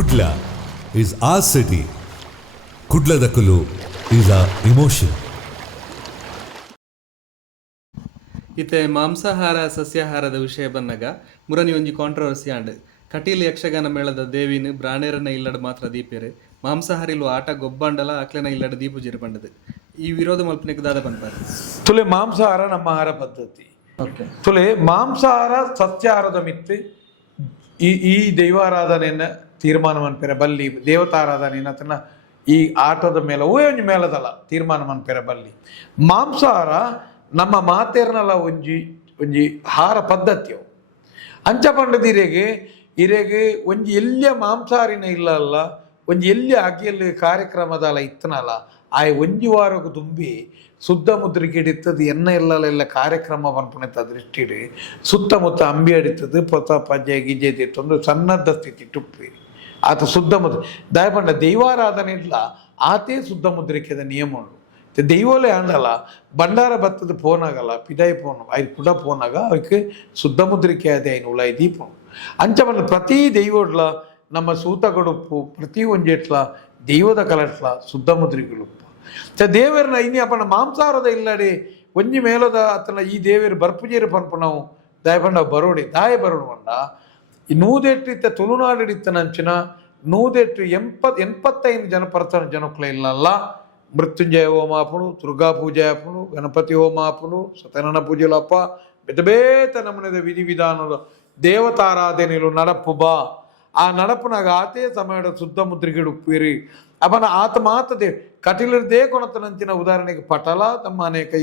Kudla is our city. Kudla Dakulu is our emotion. ಇತ್ತೆ ಮಾಂಸಾಹಾರ ಸಸ್ಯಾಹಾರದ ವಿಷಯ ಬಂದಾಗ ಮುರನಿ ಒಂಜಿ ಕಾಂಟ್ರವರ್ಸಿ ಆಂಡ್ ಕಟೀಲ್ ಯಕ್ಷಗಾನ ಮೇಳದ ದೇವಿನ ಬ್ರಾಣೇರನ ಇಲ್ಲಡ ಮಾತ್ರ ದೀಪೇರೆ ಮಾಂಸಾಹಾರಿಲು ಆಟ ಗೊಬ್ಬಂಡಲ ಅಕ್ಲೆನ ಇಲ್ಲಡ ದೀಪುಜಿರು ಬಂಡದು ಈ ವಿರೋಧ ಮಲ್ಪನೆಗೆ ದಾದ ಬಂತಾರೆ ತುಲೆ ಮಾಂಸಾಹಾರ ನಮ್ಮ ಆಹಾರ ಪದ್ಧತಿ. ತುಲೆ ಮಾಂಸಾಹಾರ ಸಸ್ಯಾಹಾರದ ಮಿತ್ತು ಈ ದೈವಾರಾಧನೆಯನ್ನ ತೀರ್ಮಾನ ಮನ್ಪೆರ ಬಲ್ಲಿ ದೇವತಾರಾಧನೆಯನ್ನ ತನ್ನ ಈ ಆಟದ ಮೇಲೆ ಒಂಜಿ ಮೇಲದಲ್ಲ ತೀರ್ಮಾನ ಮನ್ಪೆರ ಬಲ್ಲಿ ಮಾಂಸಾಹಾರ ನಮ್ಮ ಮಾತೇರ್ನಲ್ಲ ಒಂಜಿ ಒಂಜಿ ಆಹಾರ ಪದ್ಧತಿಯವು ಅಂಚ ಪಂಡದ ಇರೆಗೆ ಒಂಜಿ ಎಲ್ಲಿಯ ಮಾಂಸಾಹಾರಿನ ಇಲ್ಲಲ್ಲ ಒಂಜಿ ಎಲ್ಲಿ ಅಗಿಯಲ್ಲಿ ಕಾರ್ಯಕ್ರಮದಲ್ಲ ಇತ್ತನಲ್ಲ ಆ ಒಂಜಿ ವಾರಕ್ಕೂ ತುಂಬಿ ಸುದ್ದ ಮುದ್ರಿಕೆ ಹಿಡಿತದ್ದು ಎನ್ನ ಎಲ್ಲ ಕಾರ್ಯಕ್ರಮ ಪನ್ಪುಣಿತ ದೃಷ್ಟಿಡು ಸುತ್ತಮುತ್ತ ಅಂಬಿ ಹಿಡಿತದ್ದು ಪಜ್ಜೆ ಗಿಜ್ಜೆ ತಿತ್ತೊಂದು ಸನ್ನದ್ಧ ಸ್ಥಿತಿ ಟುಪ್ಪಿ ಆತ ಸುದ್ದ ಮುದ್ರೆ ದಯಪಂಡ ದೈವಾರಾಧನೆ ಇಲ್ಲ ಆತೇ ಸುದ್ದ ಮುದ್ರಿಕೆದ ನಿಯಮ ಉಂಟು ದೈವಲೇ ಆಂಡಲ್ಲ ಬಂಡಾರ ಬತ್ತದ ಪೋನಾಗಲ್ಲ ಪಿದಾಯಿ ಪೋನು ಐದು ಪುಡ ಪೋನಾಗ ಅವಕ್ಕೆ ಸುದ್ದ ಮುದ್ರಿಕೆ ಅದೇ ಐನು ಉಳಾಯಿ ದೀಪ ಅಂಚ ಬಂದ ಪ್ರತಿ ದೈವಡ್ಲ ನಮ್ಮ ಸೂತ ಗಡುಪ್ಪು ಪ್ರತಿ ಒಂಜೆಟ್ಲ ದೈವದ ಕಲಟ್ಲ ಸುದ್ದ ಮುದ್ರಿಕೆಳುಪ್ಪು ದೇವರನ್ನ ಇನಿ ಅಪ್ಪನ ಮಾಂಸಾರದ ಇಲ್ಲಡೆ ಒಂಜಿ ಮೇಲದ ಅತನ ಈ ದೇವರು ಬರ್ಪುಜೇರು ಪನ್ಪು ನಾವು ದಯಪಂಡ ಬರೋಡಿ ದಾಯ ಬರೋಡು ಬಂಡ ಈ ನೂದೆಟ್ಟಿತ್ತ ತುಳುನಾಡಿಡಿತ್ತನಂಚಿನ ನೂದೆಟ್ಟು 85 ಜನಕ್ಕಲ ಇಲ್ಲಲ್ಲ ಮೃತ್ಯುಂಜಯ ಹೋಮ ಆಪುಡು ದುರ್ಗಾ ಪೂಜೆ ಆಪುಡು ಗಣಪತಿ ಹೋಮ ಆಪುಡು ಸತ್ಯನಾರಾಯಣ ಪೂಜೆಲು ಅಪ್ಪ ಬೇತ ನಮೂನೆದ ವಿಧಿ ವಿಧಾನದ ದೇವತಾರಾಧನೆಲು ನಡಪು ಬಾ ಆ ನಡಪನಾಗ ಆತೇ ಸಮಯದ ಶುದ್ಧ ಮುದ್ರಿಕೆ ಉಪ್ಪಿರಿ ಅವನ ಆತ ಮಾತದೆ ಕಟೀಲರದೇ ಕೊಣತನಂಚಿನ ಉದಾಹರಣೆಗೆ ಪಟಲ ತಮ್ಮ ಅನೇಕ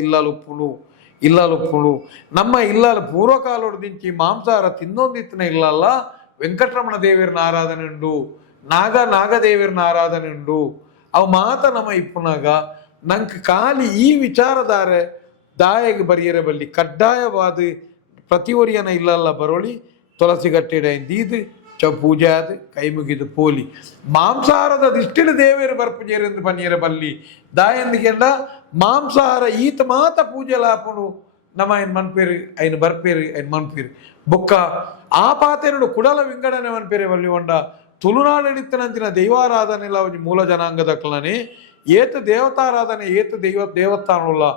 ಇಲ್ಲಲುಪ್ಪುಳು ನಮ್ಮ ಇಲ್ಲಲು ಪೂರ್ವಕಾಲೋಡ್ದಿಂಚಿ ಮಾಂಸಾಹಾರ ತಿನ್ನೊಂದಿತ್ತನ ಇಲ್ಲಲ್ಲ ವೆಂಕಟರಮಣ ದೇವರನ ಆರಾಧನೆ ಉಂಡು ನಾಗದೇವರನ ಆರಾಧನೆ ಉಂಡು ಅವು ಮಾತ ನಮ್ಮ ಇಪ್ಪುನಾಗ ನಂಗೆ ಖಾಲಿ ಈ ವಿಚಾರಧಾರೆ ದಾಯಗೆ ಬರಿಯರೆ ಬಲ್ಲಿ ಕಡ್ಡಾಯವಾದ ಪ್ರತಿ ಒರಿಯನ ಇಲ್ಲಲ್ಲ ಬರೋಳಿ ತುಳಸಿ ಗಟ್ಟಿಡ ದೀದು ಪೂಜೆ ಆದ ಕೈ ಮುಗಿದು ಪೋಲಿ ಮಾಂಸಾಹಾರದ ದಿಷ್ಟಿನ ದೇವೇರು ಬರ್ಪುಜೇರೆಂದು ಪನಿಯರ ಬಲ್ಲಿ ದಾಯಂದಿಗೆಂಡ ಮಾಂಸಾಹಾರ ಈತ ಮಾತ ಪೂಜೆ ಲಾಪನು ನಮ್ಮ ಐನ್ ಮನ್ಪೇರು ಐನ್ ಬರ್ಪೇರು ಐನ್ ಮನ್ಪೇರು ಬೊಕ್ಕ ಆ ಪಾತೆರಡು ಕುಡಲ ವಿಂಗಡನೆ ಮನ್ಪೇರೆ ಬಲ್ಲಿ ಹೊಂಡ ತುಳುನಾಡಿತ್ತನಂಚಿನ ದೈವಾರಾಧನೆಲ್ಲ ಒಂಜಿ ಮೂಲ ಜನಾಂಗದಕ್ಲನೆ ಏತ ದೇವತಾರಾಧನೆ ಏತ ದೇವಸ್ಥಾನಲ್ಲ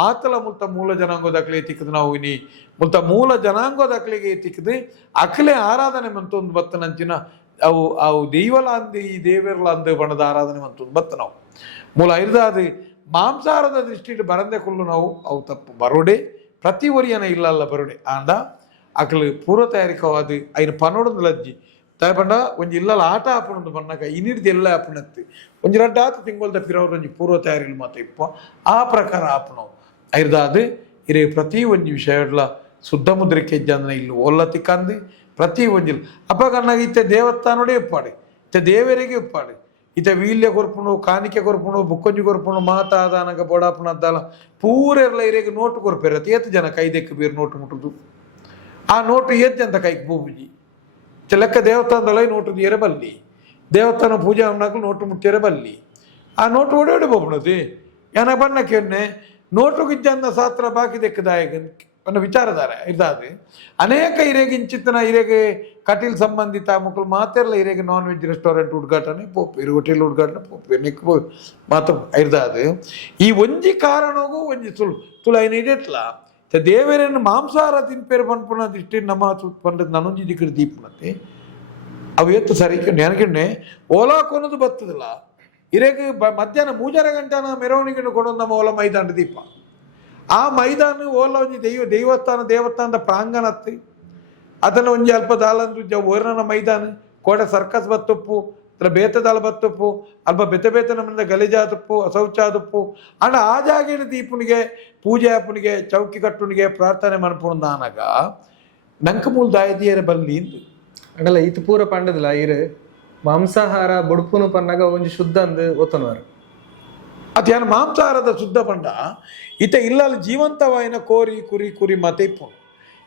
ಆತಲ ಮುಲ್ತ ಮೂಲ ಜನಾಂಗದಕ್ಲೆ ತಿಕ್ಕದು ನಾವು ಇನಿ ಮುಲ್ತ ಮೂಲ ಜನಾಂಗದಕ್ಲಿಗೆ ತಿಕ್ಕದು ಅಕ್ಲೆ ಆರಾಧನೆ ಮಂತೊಂದು ಬತ್ತನಂಚಿನ ಅವು ದೈವಲ ಅಂದು ಈ ದೇವರ್ಲ ಅಂದು ಬಣ್ಣದ ಆರಾಧನೆ ಮಂತೊಂದು ಬತ್ತ ನಾವು ಮೂಲ ಇರ್ದಾದ ಮಾಂಸಾಹಾರದ ದೃಷ್ಟಿಟ್ಟು ಬರಂದೆ ಕುಲ್ಲು ನಾವು ಅವು ತಪ್ಪು ಬರೋಡೆ ಪ್ರತಿ ಒರಿಯನ ಇಲ್ಲಲ್ಲ ಬರೋಡೆ ಆಂಡ ಅಕ್ಲು ಪೂರ್ವ ತಯಾರಿಕವಾದ ಐನು ಪನೋಡೊಂದು ಲಜ್ಜಿ ತಯಪಂಡ ಒಂಜಿ ಇಲ್ಲಲ್ಲ ಆಟ ಆಪುನೊಂದು ಬನ್ನಾಗ ಇನಿರ್ದು ಎಲ್ಲ ಆಪುನತ್ತು ಒಂಜಿ ರಡ್ಡ ಆತ ತಿಂಗೊಲ್ದ ಪಿರವ್ರು ಒಂಜಿ ಪೂರ್ವ ತಯಾರಿಲು ಮಾತ ಇಪ್ಪ ಆ ಪ್ರಕಾರ ಆಪುನವು ಐರ್ದಾದು ಇರೇ ಪ್ರತಿ ಒಂಜಿ ವಿಷಯಡ್ಲ ಶುದ್ಧ ಮುದ್ರಿಕೆ ಜನ ಇಲ್ಲಿ ಒಲ್ಲ ತಿಕ್ಕಂದು ಪ್ರತಿ ಒಂಜಿಲ್ ಅಪ್ಪ ಕಣ್ಣಾಗ ಇತ್ತೆ ದೇವಸ್ಥಾನೋಡೆ ಇಪ್ಪಾಡೆ ಇತ್ತೆ ದೇವರಿಗೆ ಇಪ್ಪಾಡೆ ಇತ್ತೆ ವೀಲ್ಯ ಕೊರ್ಪುಣು ಕಾಣಿಕೆ ಕೊರ್ಪುಣು ಬುಕ್ಕೊಂಜಿ ಕೊರ್ಪುಣು ಮಾತಾದಾನಗ ಬೋಡಾಪುನದ್ದಲ್ಲ ಪೂರೆಲ್ಲ ಇರೇಗೆ ನೋಟು ಕೊರ್ಪೇರ ಏತು ಜನ ಕೈದೆಕ್ಕೆ ಬೇರೆ ನೋಟು ಮುಟ್ಟುದು ಆ ನೋಟು ಏತ್ ಜಂತ ಕೈಗೆ ಪೂಜಿ ಲೆಕ್ಕ ದೇವಸ್ಥಾನದೊಳಗೆ ನೋಟು ಬಲ್ಲಿ ದೇವಸ್ಥಾನ ಪೂಜೆ ಅನ್ನಕ್ಕೆ ನೋಟು ಮುಟ್ಟಿಯರೆ ಬಲ್ಲಿ ಆ ನೋಟು ಓಡೋಡಿ ಬೋಪಣದು ಏನ ಬಣ್ಣಕ್ಕೆ ನೋಟು ಗಿಜ್ಜನ್ನ ಶಾಸ್ತ್ರ ಬಾಕಿ ದೆಕ್ಕದಾಯಕ ಅನ್ನ ವಿಚಾರಧಾರ ಇದಾದ ಅನೇಕ ಇರೇಗೆ ಇಂಚಿತ್ತನ ಇರೇಗೆ ಕಟೀಲ್ ಸಂಬಂಧಿತ ಮಕ್ಕಳು ಮಾತೆಲ್ಲ ಇರೇಗೆ ನಾನ್ ವೆಜ್ ರೆಸ್ಟೋರೆಂಟ್ ಉದ್ಘಾಟನೆ ಪೋಪೇರು ಹೋಟೆಲ್ ಉದ್ಘಾಟನೆ ಪೋಪೇರು ನೆಕ್ ಮಾತು ಇರ್ದಾದ ಈ ಒಂಜಿ ಕಾರಣಗೂ ಒಂಜಿ ತುಳು ಐನ ಇದೆಟ್ಲ ದೇವರನ್ನು ಮಾಂಸಾಹಾರ ತಿನ್ಪೇರು ಪನ್ಪುನ ದಿಷ್ಟಿ ನಮ್ಮ ಪಂಡದ ನನೊಂಜಿ ದಿಕ್ಕಡ ದೀಪನತ್ತೆ ಅವು ಎತ್ತು ಸರಿ ನೆನಕಿಣ್ಣೆ ಓಲಾ ಕೊನದು ಬತ್ತದಲ್ಲ ಇರೇಗ ಮಧ್ಯಾಹ್ನ 3:30 ಗಂಟೆನ ಮೆರವಣಿಗೆ ಕೊಡೋದು ನಮ್ಮ ಓಲಾ ಮೈದಾನ ದೀಪ ಆ ಮೈದಾನ ಓಲ ಒಂಜಿ ದೇವಸ್ಥಾನದ ಪ್ರಾಂಗಣತ್ತೆ ಅದನ್ನು ಒಂಜಿ ಅಲ್ಪ ದಾಲಂದು ಓರ್ನ ಮೈದಾನ ಕೋಡೆ ಸರ್ಕಸ್ ಬತ್ತುಪ್ಪು ಅಲ್ಲ ಬೇತದಾಲ ಬತ್ತುಪ್ಪು ಅಲ್ಪ ಬೇತೆ ನಮ್ಮಿಂದ ಗಲೀಜಾದಪ್ಪು ಅಶೌಚಾದಪ್ಪು ಅಣ್ಣ ಆ ಜಾಗಿನ ದೀಪನಿಗೆ ಪೂಜೆ ಆಪನಿಗೆ ಚೌಕಿ ಕಟ್ಟುನಿಗೆ ಪ್ರಾರ್ಥನೆ ಮನ್ಪುಣಾನಾಗ ನಂಕ ಮೂಲ ದಾಯದಿಯರ ಬಲ್ಲಿ ಇಂದು ಅಂಡಲ್ಲ ಈತ ಪೂರ ಪಂಡದಿಲ್ಲ ಇರು ಮಾಂಸಾಹಾರ ಬುಡುಪುನು ಪನ್ನಾಗ ಒಂಜಿ ಶುದ್ಧ ಅಂದು ಒತ್ತನವಾರು ಅದೇನು ಮಾಂಸಾಹಾರದ ಶುದ್ಧ ಪಂಡ ಈತ ಇಲ್ಲಲ್ಲಿ ಜೀವಂತವಾಯಿನ ಕುರಿ ಮತ್ತೆ ಇಪ್ಪು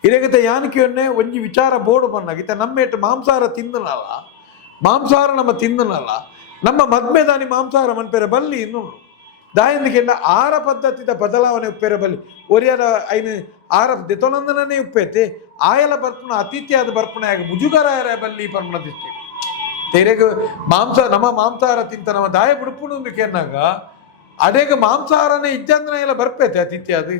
ಇರೇಗತೆ ಯಾನಕಿಯನ್ನೇ ಒಂಜಿ ವಿಚಾರ ಬೋರ್ಡು ಪನ್ನಾಗ ಈತ ನಮ್ಮೇಟು ಮಾಂಸಾಹಾರ ತಿಂದನಲ್ಲ ಮಾಂಸಾಹಾರ ನಮ್ಮ ತಿಂದನಲ್ಲ ನಮ್ಮ ಮದ್ಮೆದಾನಿ ಮಾಂಸಾಹಾರ ಮನ್ಪೇರ ಬಲ್ಲಿ ಇನ್ನು ದಾಯಂದಿಗೆ ಆಹಾರ ಪದ್ಧತಿದ ಬದಲಾವಣೆ ಉಪ್ಪೇರ ಬಲ್ಲಿ ಒರಿಯರ ಐನು ಆಹಾರ ದೆತೊನಂದನೇ ಉಪ್ಪೈತೆ ಆಯಲ ಬರ್ಪುಣ ಅತಿಥಿಯಾದ ಬರ್ಪಣೆ ಆಗ ಮುಜುಗರ ಬಲ್ಲಿ ಪರ್ಮಣ ದಿಷ್ಟಿ ತೆರೆಗೆ ನಮ್ಮ ಮಾಂಸಾಹಾರ ತಿಂತ ನಮ್ಮ ದಾಯ ಬಿಡುಪುಣು ಕೇನಾಗ ಅದೇಗ ಮಾಂಸಾಹಾರನೇ ಇಜ್ಜಂದ್ರೆ ಎಲ್ಲ ಬರ್ಪೈತೆ ಅತಿಥ್ಯ ಅದು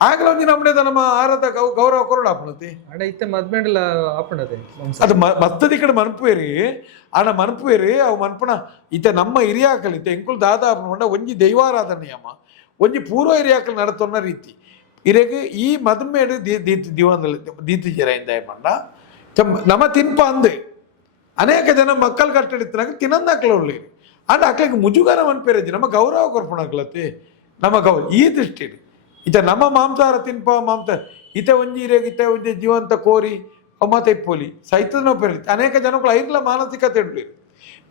ಆಗಲ ಒಂಜಿ ನಮ್ಮನೇದ ನಮ್ಮ ಆಹಾರದ ಗೌರವ ಕೊರಡು ಆಪಣತಿ ಅಡ ಇತ್ತೆ ಮದ್ಮೆಂಡಲ ಆಪಣತೆ ಅದು ಮತ್ತದಿ ಕಡೆ ಮನ್ಪುವೇರಿ ಆನ ಮನ್ಪುವೇರಿ ಅವು ಮನ್ಪುಣ ಇತ್ತೆ ನಮ್ಮ ಹಿರಿಯಾಕಲ್ ಇತ್ತೆ ಎಂಕುಲ್ ದಾದಾ ಆಪಣ ಒಂಜಿ ದೈವಾರಾಧನ ನಿಯಮ ಒಂಜಿ ಪೂರ್ವ ಹಿರಿಯಾಕಲ್ ನಡತೊನ್ನ ರೀತಿ ಇರೆಗೆ ಈ ಮದ್ಮೇಡು ದಿವಂದಲ್ಲಿ ದೀತಿ ಜರ ಪಂಡ ನಮ್ಮ ತಿನ್ಪ ಅಂದೆ ಅನೇಕ ಜನ ಮಕ್ಕಳು ಕಟ್ಟಡಿತ್ತಿನಾಗ ತಿನ್ನಂದಾಕ್ಲ ಉಳ್ಳಿ ಅಂಡ್ ಅಕ್ಲಿಗೆ ಮುಜುಗಾರ ಮನ್ಪೇರಜ್ಜಿ ನಮ್ಮ ಗೌರವ ಕೊರ್ಪಣಾಗ್ಲತಿ ನಮ್ಮ ಈ ದೃಷ್ಟಿ ಇತ ನಮ್ಮ ಮಾಂಸಾಹಾರ ತಿನ್ಪ ಇತ ಒಂಜಿ ಇರೆಗೆ ಇತ ಒಂಜಿ ಜೀವಂತ ಕೋರಿ ಮತ್ತೆ ಇಪ್ಪೋಲಿ ಸೈತದ ಪೇರಿ ಅನೇಕ ಜನಗಳು ಐರ್ಲ ಮಾನಸಿಕತೆ ಇಡ್ಲಿ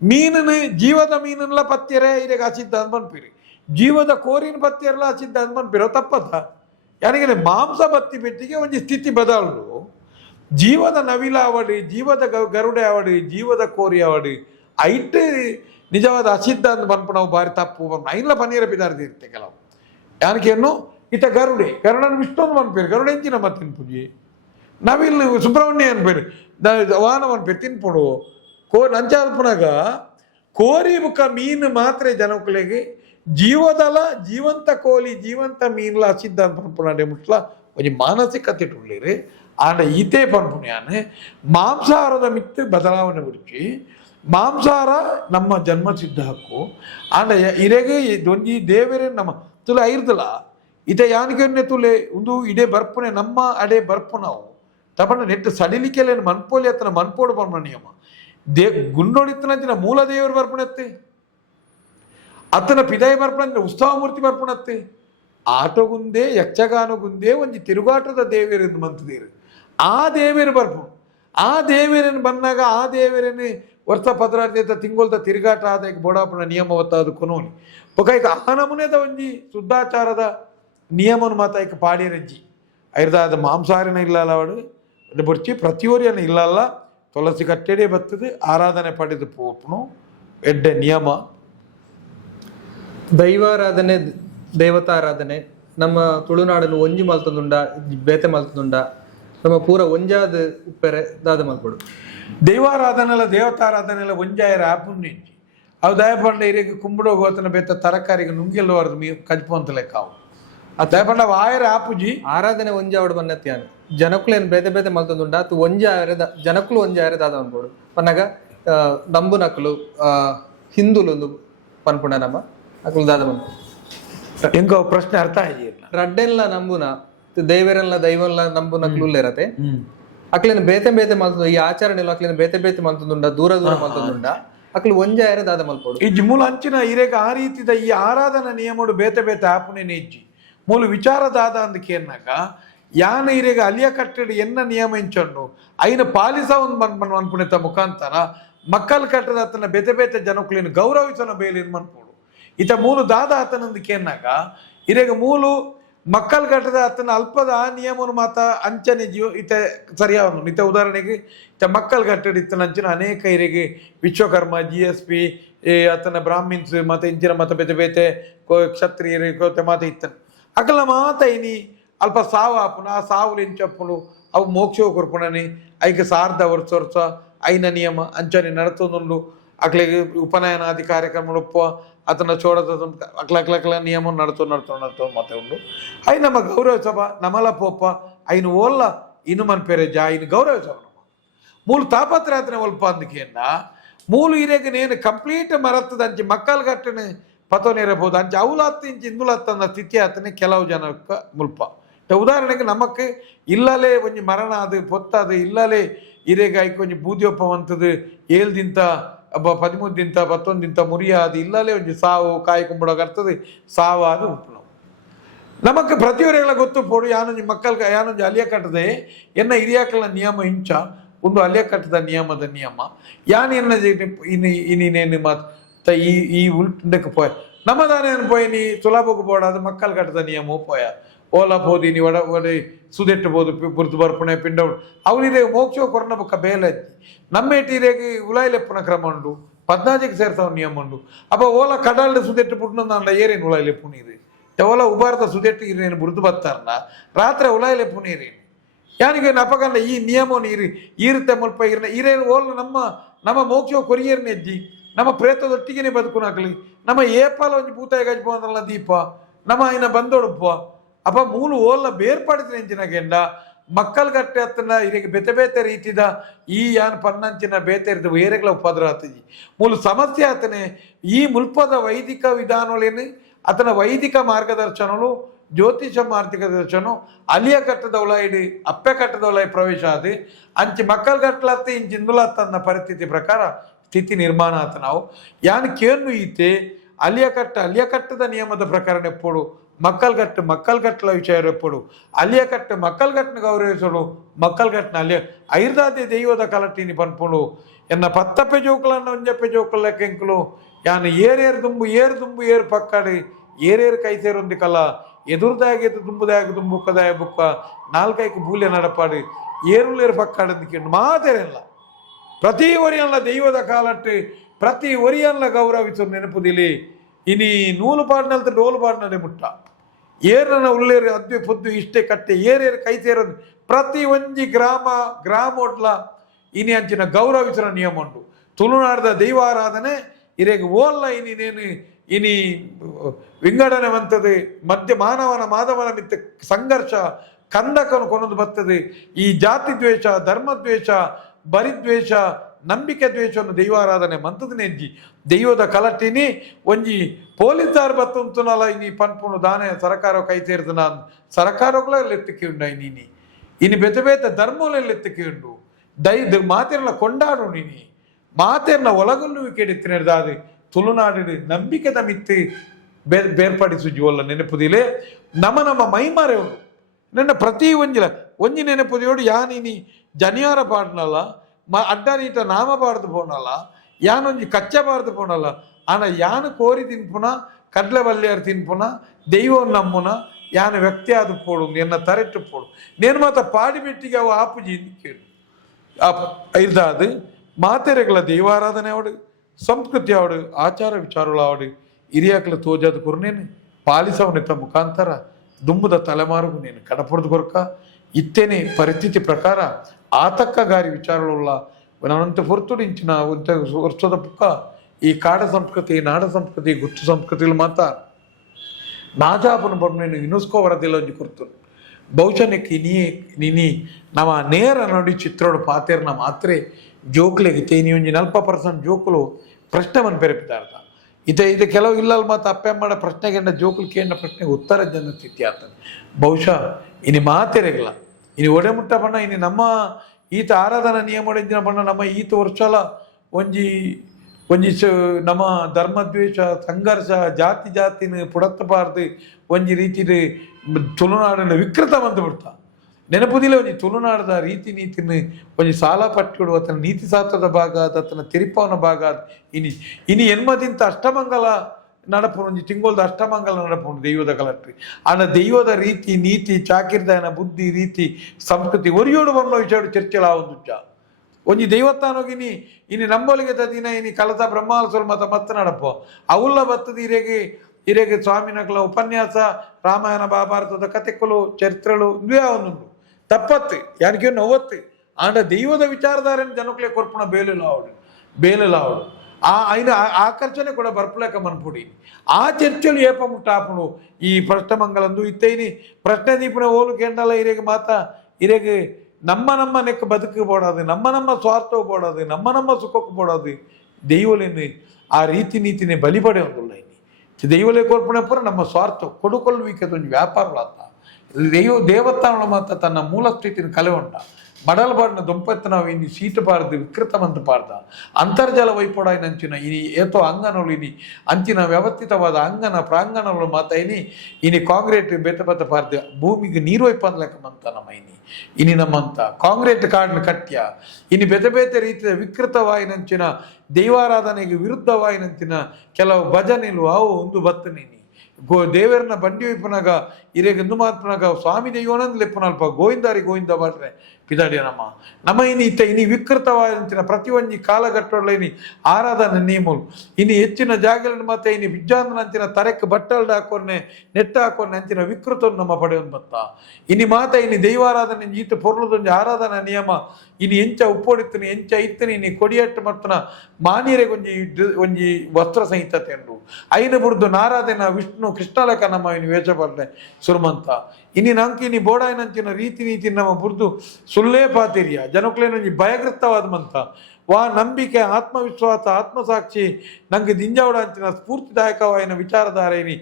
ಮೀನನ್ನು ಜೀವದ ಮೀನನ್ಲ ಪತ್ಯರೆ ಇರೆಗೆ ಹಸಿದ್ದ ಅನ್ಪನ್ಪೀರಿ ಜೀವದ ಕೋರಿನ ಪತ್ಯರೆಲ್ಲ ಹಸಿದ್ದ ಅನ್ಪನ್ಪೀರೋ ತಪ್ಪದ ಯಾನಿಗೆ ಮಾಂಸ ಬತ್ತಿ ಬೆಟ್ಟಿಗೆ ಒಂಜಿ ಸ್ಥಿತಿ ಬದಲು ಜೀವದ ನವಿಲ ಅವಡಿ ಜೀವದ ಗರುಡೆ ಅವಡಿ ಜೀವದ ಕೋರಿ ಅವಡಿ ಐಟ್ ನಿಜವಾದ ಅಸಿದ್ಧ ಅಂತ ಬಂದ್ಪು ನಾವು ಬಾರಿ ತಪ್ಪು ಐನ್ಲ ಪನ್ನೀರ ಬಿದಾರ್ದು ಇರುತ್ತೆ ಕೆಲವು ಯಾನಕೇನು ಇತ ಗರುಡನ ವಿಷ್ಣು ಅನ್ಪೇರು ಗರುಡ ಎಂಚಿನ ಮತ್ತೆ ತಿನ್ಪುಜಿ ನವಿಲ್ ಸುಬ್ರಹ್ಮಣ್ಯ ಅನ್ಪೇರು ವಾಹನ ಅನ್ಪೇರು ತಿನ್ಪುಡು ನಂಚಾಲ್ಪನಾಗ ಕೋರಿ ಬುಕ್ಕ ಮೀನು ಮಾತ್ರ ಜನಗಳಿಗೆ ಜೀವದಲ ಜೀವಂತ ಕೋಲಿ ಜೀವಂತ ಮೀನ್ಲ ಹಸಿದ್ದ ಅನ್ಪುಣೆ ಮುಟ್ಲ ಒಂಜಿ ಮಾನಸಿಕತೆ ಇಟ್ಟುಳ್ಳೇರಿ ಆಂಡ ಈತೆ ಪನ್ಪುಣ್ಯಾನೆ ಮಾಂಸಾಹಾರದ ಮಿತ್ತು ಬದಲಾವಣೆ ಗುరించి ಮಾಂಸಾಹಾರ ನಮ್ಮ ಜನ್ಮ ಸಿದ್ಧ ಹಕ್ಕು ಆಂಡ ಇರೆಗೆ ಒಂಜಿ ದೇವರೇ ನಮ್ಮ ತುಲೆ ಐರ್ದಲ ಇತ ಯಾನಿಗೆ ತುಲೆ ಒಂದು ಇಡೇ ಬರ್ಪುನೆ ನಮ್ಮ ಅಡೆ ಬರ್ಪು ನಾವು ತಪಂಡ ನೆಟ್ಟು ಸಡಿಲಿಕೆಲ್ಲ ಮನ್ಪೋಲಿ ಅತ್ತನ ಮನ್ಪೋಡು ಪನ್ಮ ನಿಯಮ ಗುಂಡೊಳಿತನ ಮೂಲ ದೇವರು ಬರ್ಪುಣತ್ತೆ ಅತ್ತನ ಪಿದಾಯ ಬರ್ಪಣ ಉತ್ಸವ ಮೂರ್ತಿ ಬರ್ಪುಣತ್ತೆ ಆಟಗುಂದೆ ಯಕ್ಷಗಾನಗುಂದೆ ಒಂಜಿ ತಿರುಗಾಟದ ದೇವೇರೆಂದು ಮಂತದೇರು ಆ ದೇವೇರು ಬರ್ಪು ಆ ದೇವೇರನ್ನು ಬಂದಾಗ ಆ ದೇವೇರನ್ನು ವರ್ಷ ಪದರಾರ್ಥ ತಿಂಗೊಲ್ದ ತಿರುಗಾಟ ಆದ ಬೋಡಾಪನ ನಿಯಮ ಒತ್ತಾದ ಕೊನೋಲಿ ಬೊಕ ಆ ನಮೂನೆದ ಒಂಜಿ ಶುದ್ಧಾಚಾರದ ನಿಯಮನು ಮಾತ ಈಗ ಪಾಡಿರಜ್ಜಿ ಐರ್ದಾದ ಮಾಂಸಾಹಾರಿನ ಇಲ್ಲಲ್ಲ ಅವಡು ಬುರ್ಚಿ ಪ್ರತಿಯೊರಿಯನ್ನ ಇಲ್ಲಲ್ಲ ತುಳಸಿ ಕಟ್ಟೆಡೆ ಬರ್ತದೆ ಆರಾಧನೆ ಪಡೆದು ಪೋಪನು ಎಡ್ಡೆ ನಿಯಮ ದೈವಾರಾಧನೆ ದೇವತಾರಾಧನೆ ನಮ್ಮ ತುಳುನಾಡನ್ನು ಒಂಜಿ ಮಲ್ತದುಂಡ ಬೇತೆ ಮಲ್ತದುಂಡ ನಮ್ಮ ಪೂರ ಒಂಜಾದ ಉಪ್ಪೆರೆ ದಾದ ಮಲ್ಪಡು ದೈವಾರಾಧನೆಲ್ಲ ದೇವತಾರಾಧನೆಲ್ಲ ಒಂಜಾಯರ ಆಪುನ್ನೆಂಜಿ ಅವು ದಯಪಂಡ ಇರಿಗೆ ಕುಂಬುಡೋ ಗೋತನ ಬೇತ ತರಕಾರಿಗೆ ನುಂಗೆಲ್ಲವರದು ಮೀ ಕಜ್ಪಂತ ಲೆಕ್ಕ ಅವು ಆ ದಯಪಂಡ ವಾಯರ ಆಪುಜಿ ಆರಾಧನೆ ಒಂಜಾವಡು ಬನ್ನತ್ಯಾನು ಜನಕ್ಕುಲೇನು ಬೇತೆ ಬೇತೆ ಮಲ್ತದುಂಡ ಅತು ಒಂಜಾಯರೆ ಜನಕ್ಕುಲು ಒಂಜಾಯರೆ ದಾದ ಅನ್ಬೋಡು ಪನ್ನಾಗ ನಂಬು ನಕಲು ಹಿಂದುಲು ಪನ್ಪುಣ ನಮ್ಮ ಅಕುಲು ದಾದ ಮನ್ಪು ಎಂಗ ಪ್ರಶ್ನೆ ಅರ್ಥ ಆಗಿ ರಡ್ಡೆಲ್ಲ ನಂಬುನ ದೇವರೆಲ್ಲ ದೈವಲ್ಲ ನಂಬುನ ಕ್ಲೂಲ್ ಇರತ್ತೆ ಅಕ್ಲೇನು ಬೇತೆ ಬೇತೆ ಮಲ್ತದ ಈ ಆಚರಣೆ ಅಕ್ಲೇನು ಬೇತೆ ಬೇತೆ ಮಲ್ತದುಂಡ ದೂರ ಮಲ್ತದುಂಡ ಅಕ್ಲು ಒಂಜಾಯರೆ ದಾದ ಮಲ್ಪೋಡು ಇಜ್ಜಿ ಮೂಲ ಅಂಚಿನ ಇರೇಗ ಆ ರೀತಿದ ಈ ಆರಾಧನಾ ನಿಯಮಡು ಬೇತೆ ಬೇತೆ ಆಪುನೇನೆ ಇಜ್ಜಿ ಮೂಲ ವಿಚಾರದಾದ ಅಂದಕ್ಕೆ ಏನಾಗ ಯಾನ ಇರೇಗ ಅಲಿಯ ಕಟ್ಟಡ ಎನ್ನ ನಿಯಮ ಇಂಚಂಡು ಐನ ಪಾಲಿಸ ಒಂದು ಅನ್ಪುಣಿತ ಮುಖಾಂತರ ಮಕ್ಕಳು ಕಟ್ಟದ ಆತನ ಬೇತೆ ಬೇತೆ ಜನಕ್ಕಲೇನು ಗೌರವಿಸನ ಬೇಲೇನು ಮನ್ಪೋಡು ಇತ ಮೂಲು ದಾದ ಆತನಂದಕ್ಕೆ ಏನಾಗ ಇರೇಗ ಮೂಲು ಮಕ್ಕಳು ಕಟ್ಟದ ಆತನ ಅಲ್ಪದ ಆ ನಿಯಮನು ಮಾತ ಅಂಚನೆ ಜೀವ ಇತ ಸರಿಯಾವನು ಇತ ಉದಾಹರಣೆಗೆ ಇತ ಮಕ್ಕಳು ಕಟ್ಟಡ ಇತ್ತನ ಅಂಚಿನ ಅನೇಕ ಇರಿಗೆ ವಿಶ್ವಕರ್ಮ GSP ಆತನ ಬ್ರಾಹ್ಮಿನ್ಸ್ ಮತ್ತೆ ಇಂಚಿನ ಮತ ಬೇತೆ ಬೇತೆ ಕ್ಷತ್ರಿಯರು ಕೋತೆ ಮಾತ ಇತ್ತನ ಅಕಲ ಮಾತ ಇನಿ ಅಲ್ಪ ಸಾವು ಆಪುನ ಆ ಸಾವುಲು ಎಂಚಪ್ಪುಲು ಅವು ಮೋಕ್ಷ ಕೊರ್ಪುಣನಿ ಐಕೆ ಸಾರ್ಧ ವರ್ಷ ಐನ ನಿಯಮ ಅಂಚನೆ ನಡತೊಂದುಂಡು ಅಕ್ಲೆಗೆ ಉಪನಯನಾದಿ ಕಾರ್ಯಕ್ರಮ ಒಪ್ಪ ಆತನ ಚೋಡದ ಅಕ್ಲ ನಿಯಮ ನಡ್ತೋ ಮತ್ತೆ ಉಂಡು ಐ ನಮ್ಮ ಗೌರವ ಸಭಾ ನಮಲ ಪೋಪ ಐನು ಓಲ್ಲ ಇನ್ನು ಮನ್ಪೇರೆ ಜಾ ಇನ್ನು ಗೌರವ ಸಭಾ ನಮ್ಮ ಮೂಲು ತಾಪತ್ರಾತನ ಒಲ್ಪ ಅಂದಕೆಯನ್ನ ಮೂಲು ಇರೇಗ ನೇನು ಕಂಪ್ಲೀಟ್ ಮರತ್ತದ ಅಂಚಿ ಮಕ್ಕಳು ಗಟ್ಟನೆ ಪತೋನಿರಬಹುದು ಅಂಚೆ ಅವಲತ್ತು ಇಂಚಿ ಇಂದುಲತ್ತನ್ನ ಸ್ಥಿತಿ ಆತನೇ ಕೆಲವು ಜನಕ್ಕೆ ಮುಲ್ಪ ಉದಾಹರಣೆಗೆ ನಮಕ್ಕೆ ಇಲ್ಲಲೇ ಒಂಜಿ ಮರಣ ಅದು ಪೊತ್ತದು ಇಲ್ಲಲೇ ಇರೇಗ ಐಕ್ ಒಂಜಿ ಬೂದಿಯೊಪ್ಪವಂತದು 7 ದಿಂತ 13 ದಿಂತ 11 ದಿಂತ ಮುರಿಯ ಅದು ಇಲ್ಲಲೇ ಒಂಜಿ ಸಾವು ಕಾಯಿ ಕುಂಬಳೋಗ ಅರ್ಥದ ಸಾವು ಅದು ಉಂಟು ನಾವು ನಮಕ್ಕೆ ಪ್ರತಿಯೊರೆಗಳ ಗೊತ್ತು ಪೋಡು ಯಾನೊಂಜಿ ಮಕ್ಕಳ ಯಾನೊಂಜಿ ಅಲಿಯ ಕಟ್ಟದೆ ಎನ್ನ ಹಿರಿಯಾಕಲ ನಿಯಮ ಇಂಚ ಒಂದು ಅಲಿಯ ಕಟ್ಟದ ನಿಯಮದ ನಿಯಮ ಯಾನ್ ಎನ್ನ ಇನ್ನೇನು ಮಾತ ಈ ಉಲ್ಟಕ್ಕೆ ಪೋಯ ನಮ್ಮದಾನೆ ಪೋಯ ನೀ ಸುಲಭಕ್ಕೆ ಪೋಡ ಅದು ಮಕ್ಕಳು ಕಟ್ಟದ ನಿಯಮ ಪೋಯ ಓಲಾ ಪೋದಿ ನೀ ಒಡ ಸುದೆಟ್ಟು ಬೋದು ಬುರ್ದು ಬರ್ಪಣೆ ಪಿಂಡೌಡು ಅವನಿದೆ ಮೋಕ್ಷ ಕೊರನ ಬೊಕ್ಕ ಬೇಲೆ ನಮ್ಮೇಟಿರೇಗೆ ಉಲಾಯಿಲೆಪ್ಪನ ಕ್ರಮ ಉಂಡು 14ಗೆ ಸೇರ್ತಾವ ನಿಯಮ ಉಂಡು ಅಪ್ಪ ಓಲಾ ಕಡಲ್ದ ಸುದೆಟ್ಟು ಪುಟ್ನಂದ ಏರೇನು ಉಲಾಯಿಲೆಪ್ಪು ನೀರು ಓಲಾ ಉಬಾರದ ಸುದೆಟ್ಟು ಇರೇನು ಬುರ್ದು ಬತ್ತಾರನ ರಾತ್ರಿ ಉಲಾಯಿಲೆಪ್ಪು ನೀರೇನು ಯಾನಿಗೆ ನಪಗಂಡ ಈ ನಿಯಮವನ್ನು ಈರುತ್ತೆ ಮುಲ್ಪ ಇರೇ ಓಲ್ ನಮ್ಮ ಮೋಕ್ಷ ಕೊರಿಯರ್ನ ಎಜ್ಜಿ ನಮ್ಮ ಪ್ರೇತದೊಟ್ಟಿಗೆ ಬದುಕುನಾಗ್ಲಿ ನಮ್ಮ ಏಪಾಲ ಒಂದು ಭೂತಾಯ ಗಜ್ಬೋದಲ್ಲ ದೀಪ ನಮ್ಮ ಆಯ್ನ ಬಂದೊಡುಪ ಅಪ್ಪ ಮೂಲು ಓಲ್ನ ಬೇರ್ಪಡಿಸಿದ ಎಂಚಿನಗೆಂಡ ಮಕ್ಕಳ ಗಟ್ಟೆ ಹತ್ತನ ಇರಿಗೆ ಬೇತೆ ಬೇತೆ ರೀತಿದ ಈ ಯಾನ್ ಪನ್ನಂಚಿನ ಬೇತೆ ಇರ್ತದೆ ಬೇರೆಗಳ ಉಪದ್ರ ಆತಜಿ ಮೂಲು ಸಮಸ್ಯೆ ಆತನೆ ಈ ಮುಲ್ಪದ ವೈದಿಕ ವಿಧಾನಗಳೇನು ಆತನ ವೈದಿಕ ಮಾರ್ಗದರ್ಶನಗಳು ಜ್ಯೋತಿಷ ಮಾರ್ಗದರ್ಶನ ಅಲಿಯ ಕಟ್ಟದವಳ ಇಡಿ ಅಪ್ಪೆ ಕಟ್ಟದವಳ ಪ್ರವೇಶ ಆದ ಅಂಚಿ ಮಕ್ಕಳ ಗಟ್ಲತ್ತ ಇಂಚಿಂದುಲತ್ತನ್ನ ಪರಿಸ್ಥಿತಿ ಪ್ರಕಾರ ಸ್ಥಿತಿ ನಿರ್ಮಾಣ ಆತ ನಾವು ಯಾನ್ ಕೇನು ಈತೆ ಅಲಿಯ ಕಟ್ಟದ ನಿಯಮದ ಪ್ರಕಾರ ಎಪ್ಪಡು ಮಕ್ಕಳ ಗಟ್ಟಲ ವಿಷಯ ಎಪ್ಪಡು ಅಲಿಯ ಕಟ್ಟು ಮಕ್ಕಳ ಗಟ್ಟನ ಗೌರವಿಸಲು ಮಕ್ಕಳ ಗಟ್ಟನ ಅಲಿಯ ಐರ್ದಾದೆ ದೈವದ ಕಲಟಿನಿ ಪನ್ಪುಳು ಎನ್ನ ಪತ್ತಪ್ಪೆ ಜೋಕುಲನ್ನ ಒಂಜಪ್ಪೆ ಜೋಕುಲ ಕೆಂಕುಲು ಯಾನು ಏರು ದುಂಬು ಏರು ಪಕ್ಕಡಿ ಏರೇರು ಕೈ ಸೇರೊಂದಿ ಕಲ ಎದುರ್ದಾಗೆದು ದುಂಬುದಾಯ ದುಂಬುಕ್ಕದಾಯ ಬುಕ್ಕ ನಾಲ್ಕೈಕು ಬೂಲೆ ನಡಪಾಡು ಏರುಲೇರು ಪಕ್ಕಾಡಂದಿಕೊಂಡು ಮಾತೇರಲ್ಲ ಪ್ರತಿ ಒರಿಯಲ್ಲ ದೈವದ ಕಾಲಟ್ಟು ಪ್ರತಿ ಒರಿಯಲ್ಲ ಗೌರವಿಸೋ ನೆನಪುದಿಲಿ ಇನಿ ನೂಲು ಪಾಡ್ನಲ್ತ ಡೋಲು ಪಾಡ್ನಲ್ಲೇ ಮುಟ್ಟ ಏರನ ಉಳ್ಳೇರು ಅದ್ವೆ ಪೊದ್ದು ಇಷ್ಟೇ ಕಟ್ಟೆ ಏರೇರು ಕೈ ಸೇರೋದು ಪ್ರತಿ ಒಂಜಿ ಗ್ರಾಮ ಒಡ್ಲ ಇನಿ ಅಂಚಿನ ಗೌರವಿಸೋ ನಿಯಮ ಉಂಟು ತುಳುನಾಡದ ದೈವಾರಾಧನೆ ಇರೇಗ ಓಲ್ಲ ಇನಿ ವಿಂಗಡಣೆ ಬಂತದೆ ಮಾನವನ ಮಿತ್ತ ಸಂಘರ್ಷ ಕಂದಕನು ಕೊನೊಂದು ಬರ್ತದೆ ಈ ಜಾತಿ ದ್ವೇಷ ಧರ್ಮದ್ವೇಷ ಬರಿದ್ವೇಷ ನಂಬಿಕೆ ದ್ವೇಷವನ್ನು ದೈವಾರಾಧನೆ ಮಂತದ ನೆಂಜಿ ದೈವದ ಕಲಟಿನಿ ಒಂಜಿ ಪೊಲೀಸಾರ್ ಬತ್ತುಂತುನಲ ಇನಿ ಪನ್ಪುನು ದಾನೆ ಸರಕಾರ ಕೈ ಸೇರಿದ ನಾನು ಸರಕಾರಗಳ ಲೆತ್ತಕ್ಕೆ ಉಂಡ ಇನಿ ಬೇತೆ ಬೇತೆ ಧರ್ಮಲೆಲ್ಲ ಲೆತ್ತಕ್ಕೆ ಉಂಡು ಮಾತೆರ್ಲ ಕೊಂಡಾಡು ನೀನಿ ಮಾತೆರ್ನ ಒಳಗಲ್ಲು ಕೆಡಿತ್ತಿನದಾದು ತುಳುನಾಡು ನಂಬಿಕೆದ ಮಿತ್ತಿ ಬೇರ್ಪಡಿಸು ಜೀವಲ್ಲ ನೆನಪುದಿಲೆ ನಮ್ಮ ಮೈಮಾರೆ ಉಂಡು ನನ್ನ ಪ್ರತಿ ಒಂಜಿ ನೆನಪುದಿಯೋಡು ಯಾನಿನಿ ಜನಿಯಾರ ಪಾಡ್ನಲ್ಲ ಅಡ್ಡನೀಟ ನಾಮ ಪಾಡ್ದು ಪೋನಲ್ಲ ಯಾನೊಂಜಿ ಕಚ್ಚ ಪಾಡ್ದು ಪೋನಲ್ಲ ಆನ ಯಾನು ಕೋರಿ ತಿನ್ಪುನ ಕಡ್ಲೆ ಬಲ್ಯಾರು ತಿನ್ಪುನ ದೈವವನ್ನು ನಮ್ಮುನ ಯಾನ ವ್ಯಕ್ತಿ ಆದ ಪೋಡು ಎನ್ನ ತರೆಟ್ಟು ಪೋಡು ನೇನು ಮಾತ ಪಾಡಿ ಬೆಟ್ಟಿಗೆ ಅವು ಆಪುಜಿ ಕೇಳು ಇದಾದು ಮಾತೆರೆಗಳ ದೈವಾರಾಧನೆ ಅವಡು ಸಂಸ್ಕೃತಿ ಅವಡು ಆಚಾರ ವಿಚಾರಗಳು ಅವಡು ಹಿರಿಯಾಕಲ ತೋಜಾದ ಕೊರ್ನೇನು ಪಾಲಿಸವನೆತ್ತ ಮುಖಾಂತರ ದುಂಬುದ ತಲೆಮಾರುಗು ನೀನು ಕಡಪುರದ ಕೊರಕ ಇತ್ತೇನೆ ಪರಿಸ್ಥಿತಿ ಪ್ರಕಾರ ಆತಕ್ಕಗಾರಿ ವಿಚಾರಗಳುಳ್ಳ ಅನಂತ ಹೊರತುಡಿಂಚಿನ ವರ್ಷದ ಪುಕ್ಕ ಈ ಕಾಡ ಸಂಸ್ಕೃತಿ ನಾಡ ಸಂಸ್ಕೃತಿ ಗುಟ್ಟು ಸಂಸ್ಕೃತಿಗಳು ಮಾತ ನಾಜಾಪನ ಬಣ್ಣನು ಯುನೆಸ್ಕೋ ವರದಿಲ್ಲ ಒಂಜಿ ಕೊರ್ತು ಬಹುಶಃ ನಿನಿ ನಮ್ಮ ನೇರ ನೋಡಿ ಚಿತ್ರೋಡು ಪಾತೆರ್ನ ಮಾತ್ರ ಜೋಕ್ಲೆಗೆ ತೇನಿ ಒಂಜಿ 40% ಜೋಕುಲು ಪ್ರಶ್ನೆ ಮನ್ ಪೆರೆಪಿದಾರ್ದ ಇದು ಕೆಲವು ಇಲ್ಲಲ್ಲಿ ಮಾತು ಅಪ್ಪೆ ಮಾಡ ಪ್ರಶ್ನೆಗೆಂಡ ಜೋಕುಲು ಕೇಂದ್ರ ಪ್ರಶ್ನೆಗೆ ಉತ್ತರ ಜನ ಸ್ಥಿತಿ ಆಗ್ತದೆ ಬಹುಶಃ ಇನಿ ಮಾತೆರೆಗಲ ಇನಿ ಒಡೆ ಮುಟ್ಟ ಬಣ್ಣ ಇನಿ ನಮ್ಮ ಈತ ಆರಾಧನಾ ನಿಯಮ ಬಣ್ಣ ನಮ್ಮ ಈತ ವರ್ಷಲ ಒಂಜಿ ನಮ್ಮ ಧರ್ಮದ್ವೇಷ ಸಂಘರ್ಷ ಜಾತಿನ ಪುಡತ್ತಬಾರ್ದು ಒಂಜಿ ರೀತಿದು ತುಳುನಾಡನ್ನು ವಿಕೃತ ಬಂದು ಬಿಡ್ತಾ ನೆನಪುದಿಲ್ಲ ಒಂಜಿ ತುಳುನಾಡದ ರೀತಿ ನೀತಿನ ಒಂಜಿ ಸಾಲ ಪಟ್ಟಿಡು ಅತನ ನೀತಿ ಶಾಸ್ತ್ರದ ಭಾಗ ಅತನ ತಿರುಪವನ ಭಾಗ ಇನಿ ಎನ್ಮದಿಂತ ಅಷ್ಟಮಂಗಲ ನಡಪುನು ಒಂಜಿ ತಿಂಗೊಳ್ದ ಅಷ್ಟಮಂಗಲ ನಡಪುನು ದೈವದ ಕಲಟ್ರಿ ಆನ ದೈವದ ರೀತಿ ನೀತಿ ಚಾಕಿರ್ದಾಯನ ಬುದ್ಧಿ ರೀತಿ ಸಂಸ್ಕೃತಿ ಒರಿಯೋಡು ಬಣ್ಣೋ ವಿಷಯ ಚರ್ಚೆಲ ಆವೊಂದುಂಚ ಒಂಜಿ ದೈವತ್ತಾನೋಗಿನಿ ಇನಿ ನಂಬೋಲಿಗೆ ದಿನ ಇನಿ ಕಲತ ಬ್ರಹ್ಮಾಲಸೋಲ್ ಮತ್ತ ನಡಪು ಅವುಲ್ಲ ಬತ್ತದ ಹಿರೇಗೆ ಸ್ವಾಮಿನಕಲ ಉಪನ್ಯಾಸ ರಾಮಾಯಣ ಮಹಾಭಾರತದ ಕಥೆಗಳು ಚರಿತ್ರೆಗಳು ಇವೇ ಅವನುಂಡು ತಪ್ಪತ್ತು ಯಾನಿಗೆ ನೋವತ್ತು ಆಂಡ ದೈವದ ವಿಚಾರಧಾರನ ಜನಕ್ಲೆ ಕೊರ್ಪುಣ ಬೇಲೆಲ ಅವಡು ఆయన ఆకర్షణ కూడా బర్పులేక మనపుడి ఆ చర్చలు ఏపముట్టాపును ఈ ప్రశ్నమంగళందు ఇత్తైని ప్రశ్ನೆ దీಪಿನ ಓಲು ಕೆಂಡಲ ಇರೆಗೆ ಮಾತ ಇರೆಗೆ ನಮ್ಮ ನೆಕ್ಕ ಬದುಕು ಬೋಡಾದು ನಮ್ಮ ಸ್ವಾರ್ಥ ಬೋಡಾದು ನಮ್ಮ ಸುಖಕ್ಕೆ ಬೋಡಾದು ದೈವಲೇನು ಆ ರೀತಿ ನೀತಿನೇ ಬಲಿಪಡೆ ಒಂದುಲ್ಲ ಇನಿ ದೈವಲೇ ಕೋರ್ಪಣೆ ಪುರ ನಮ್ಮ ಸ್ವಾರ್ಥ ಕೊಡುಕೊಳ್ಳುವಿಕೆ ಒಂದು ವ್ಯಾಪಾರಗಳಾತ ದೇವತಾವಳ ಮಾತ ತನ್ನ ಮೂಲ ಸ್ಥಿತಿನ ಕಲೆ ಉಂಟ ಮಡಲ್ಬಾರ್ನ ದೊಂಪತ್ತು ನಾವು ಇನ್ನು ಸೀಟು ಪಾರ್ದು ವಿಕೃತವಂತ ಪಾರ್ದ ಅಂತರ್ಜಾಲ ವೈಪೋಡಾಯಿನಂಚಿನ ಇನಿ ಏತೋ ಅಂಗನಗಳು ಇನಿ ಅಂಚಿನ ವ್ಯವಸ್ಥಿತವಾದ ಅಂಗನ ಪ್ರಾಂಗಣಗಳು ಮಾತಾಯಿನಿ ಇನಿ ಕಾಂಕ್ರೀಟ್ ಬೆತ್ತ ಪಾರ್ದು ಭೂಮಿಗೆ ನೀರು ವೈಪಂದ ಲೆಕ್ಕಮಂತ ನಮ್ಮ ಇನಿ ನಮ್ಮಂತ ಕಾಂಕ್ರೀಟ್ ಕಾಡ್ನ ಕಟ್ಯ ಇನಿ ಬೇತೆ ರೀತಿಯ ವಿಕೃತವಾಯಿನಂಚಿನ ದೈವಾರಾಧನೆಗೆ ವಿರುದ್ಧವಾಯಿನಂಚಿನ ಕೆಲವು ಭಜನೆಲು ಅವು ಒಂದು ಬತ್ತನೇನಿ ದೇವರನ್ನ ಬಂಡಿ ವಿಪ್ಪನಾಗ ಇರೇಗ ಇಂದು ಮಾತ್ಪನಾಗ ಸ್ವಾಮಿ ದೈವನಂದು ಲೆಪ್ಪನಲ್ಪ ಗೋವಿಂದಾರಿ ಗೋವಿಂದ ಬಾಟ್ರೆ ಪಿದಾಡಿ ನಮ್ಮ ಇನಿ ವಿಕೃತವಾದಂತಿನ ಪ್ರತಿಯೊಂದು ಕಾಲಘಟ್ಟದಲ್ಲಿ ಇನಿ ಆರಾಧನೆ ನಿಯಮಗಳು ಇನಿ ಹೆಚ್ಚಿನ ಜಾಗಗಳನ್ನು ಮತ್ತೆ ಇನಿ ವಿಜ್ಞಾನ ಅಂಚಿನ ತರಕ್ಕೆ ಬಟ್ಟಲ್ಡ್ ಹಾಕೊಂಡೆ ನೆಟ್ಟ ಹಾಕೊಂಡೆ ಅಂಚಿನ ವಿಕೃತ ನಮ್ಮ ಪಡೆಯೋದು ಬತ್ತ ಇನಿ ಮಾತ ಇನಿ ದೈವಾರಾಧನೆ ಈತ ಪೊರ್ಲದೊಂದು ಆರಾಧನಾ ನಿಯಮ ಇನಿ ಎಂಚ ಉಪ್ಪೊಡಿತೀನಿ ಎಂಚ ಇತ್ತನಿ ಇನಿ ಕೊಡಿಯಟ್ಟು ಮತ್ತನ ಮಾನೀರೆಗೆ ಒಂಜಿ ವಸ್ತ್ರ ಸಂಹಿತತೆ ಉಂಡು ಐನ ಬುಡ್ದು ನಾರಾಧನ ವಿಷ್ಣು ಕೃಷ್ಣಲಕ ನಮ್ಮ ಇನಿ ವೇಷ ಬರ್ಲೆ ಸುರುಮಂತ ಇನಿ ನಂಗೆ ಇನಿ ಬೋಡಾಯಿನಂಚಿನ ರೀತಿ ನೀತಿ ನಮ್ಮ ಬುರ್ದು ಸುಳ್ಳೇ ಪಾತಿರಿಯ ಜನಕ್ಲೇನೊಂಜಿ ಭಯಗ್ರಸ್ತವಾದ ಮಂತ ವಾ ನಂಬಿಕೆ ಆತ್ಮವಿಶ್ವಾಸ ಆತ್ಮಸಾಕ್ಷಿ ನಂಗೆ ದಿಂಜಾವಡ ಅಂಚಿನ ಸ್ಫೂರ್ತಿದಾಯಕವಾಯಿನ ವಿಚಾರಧಾರೆನಿ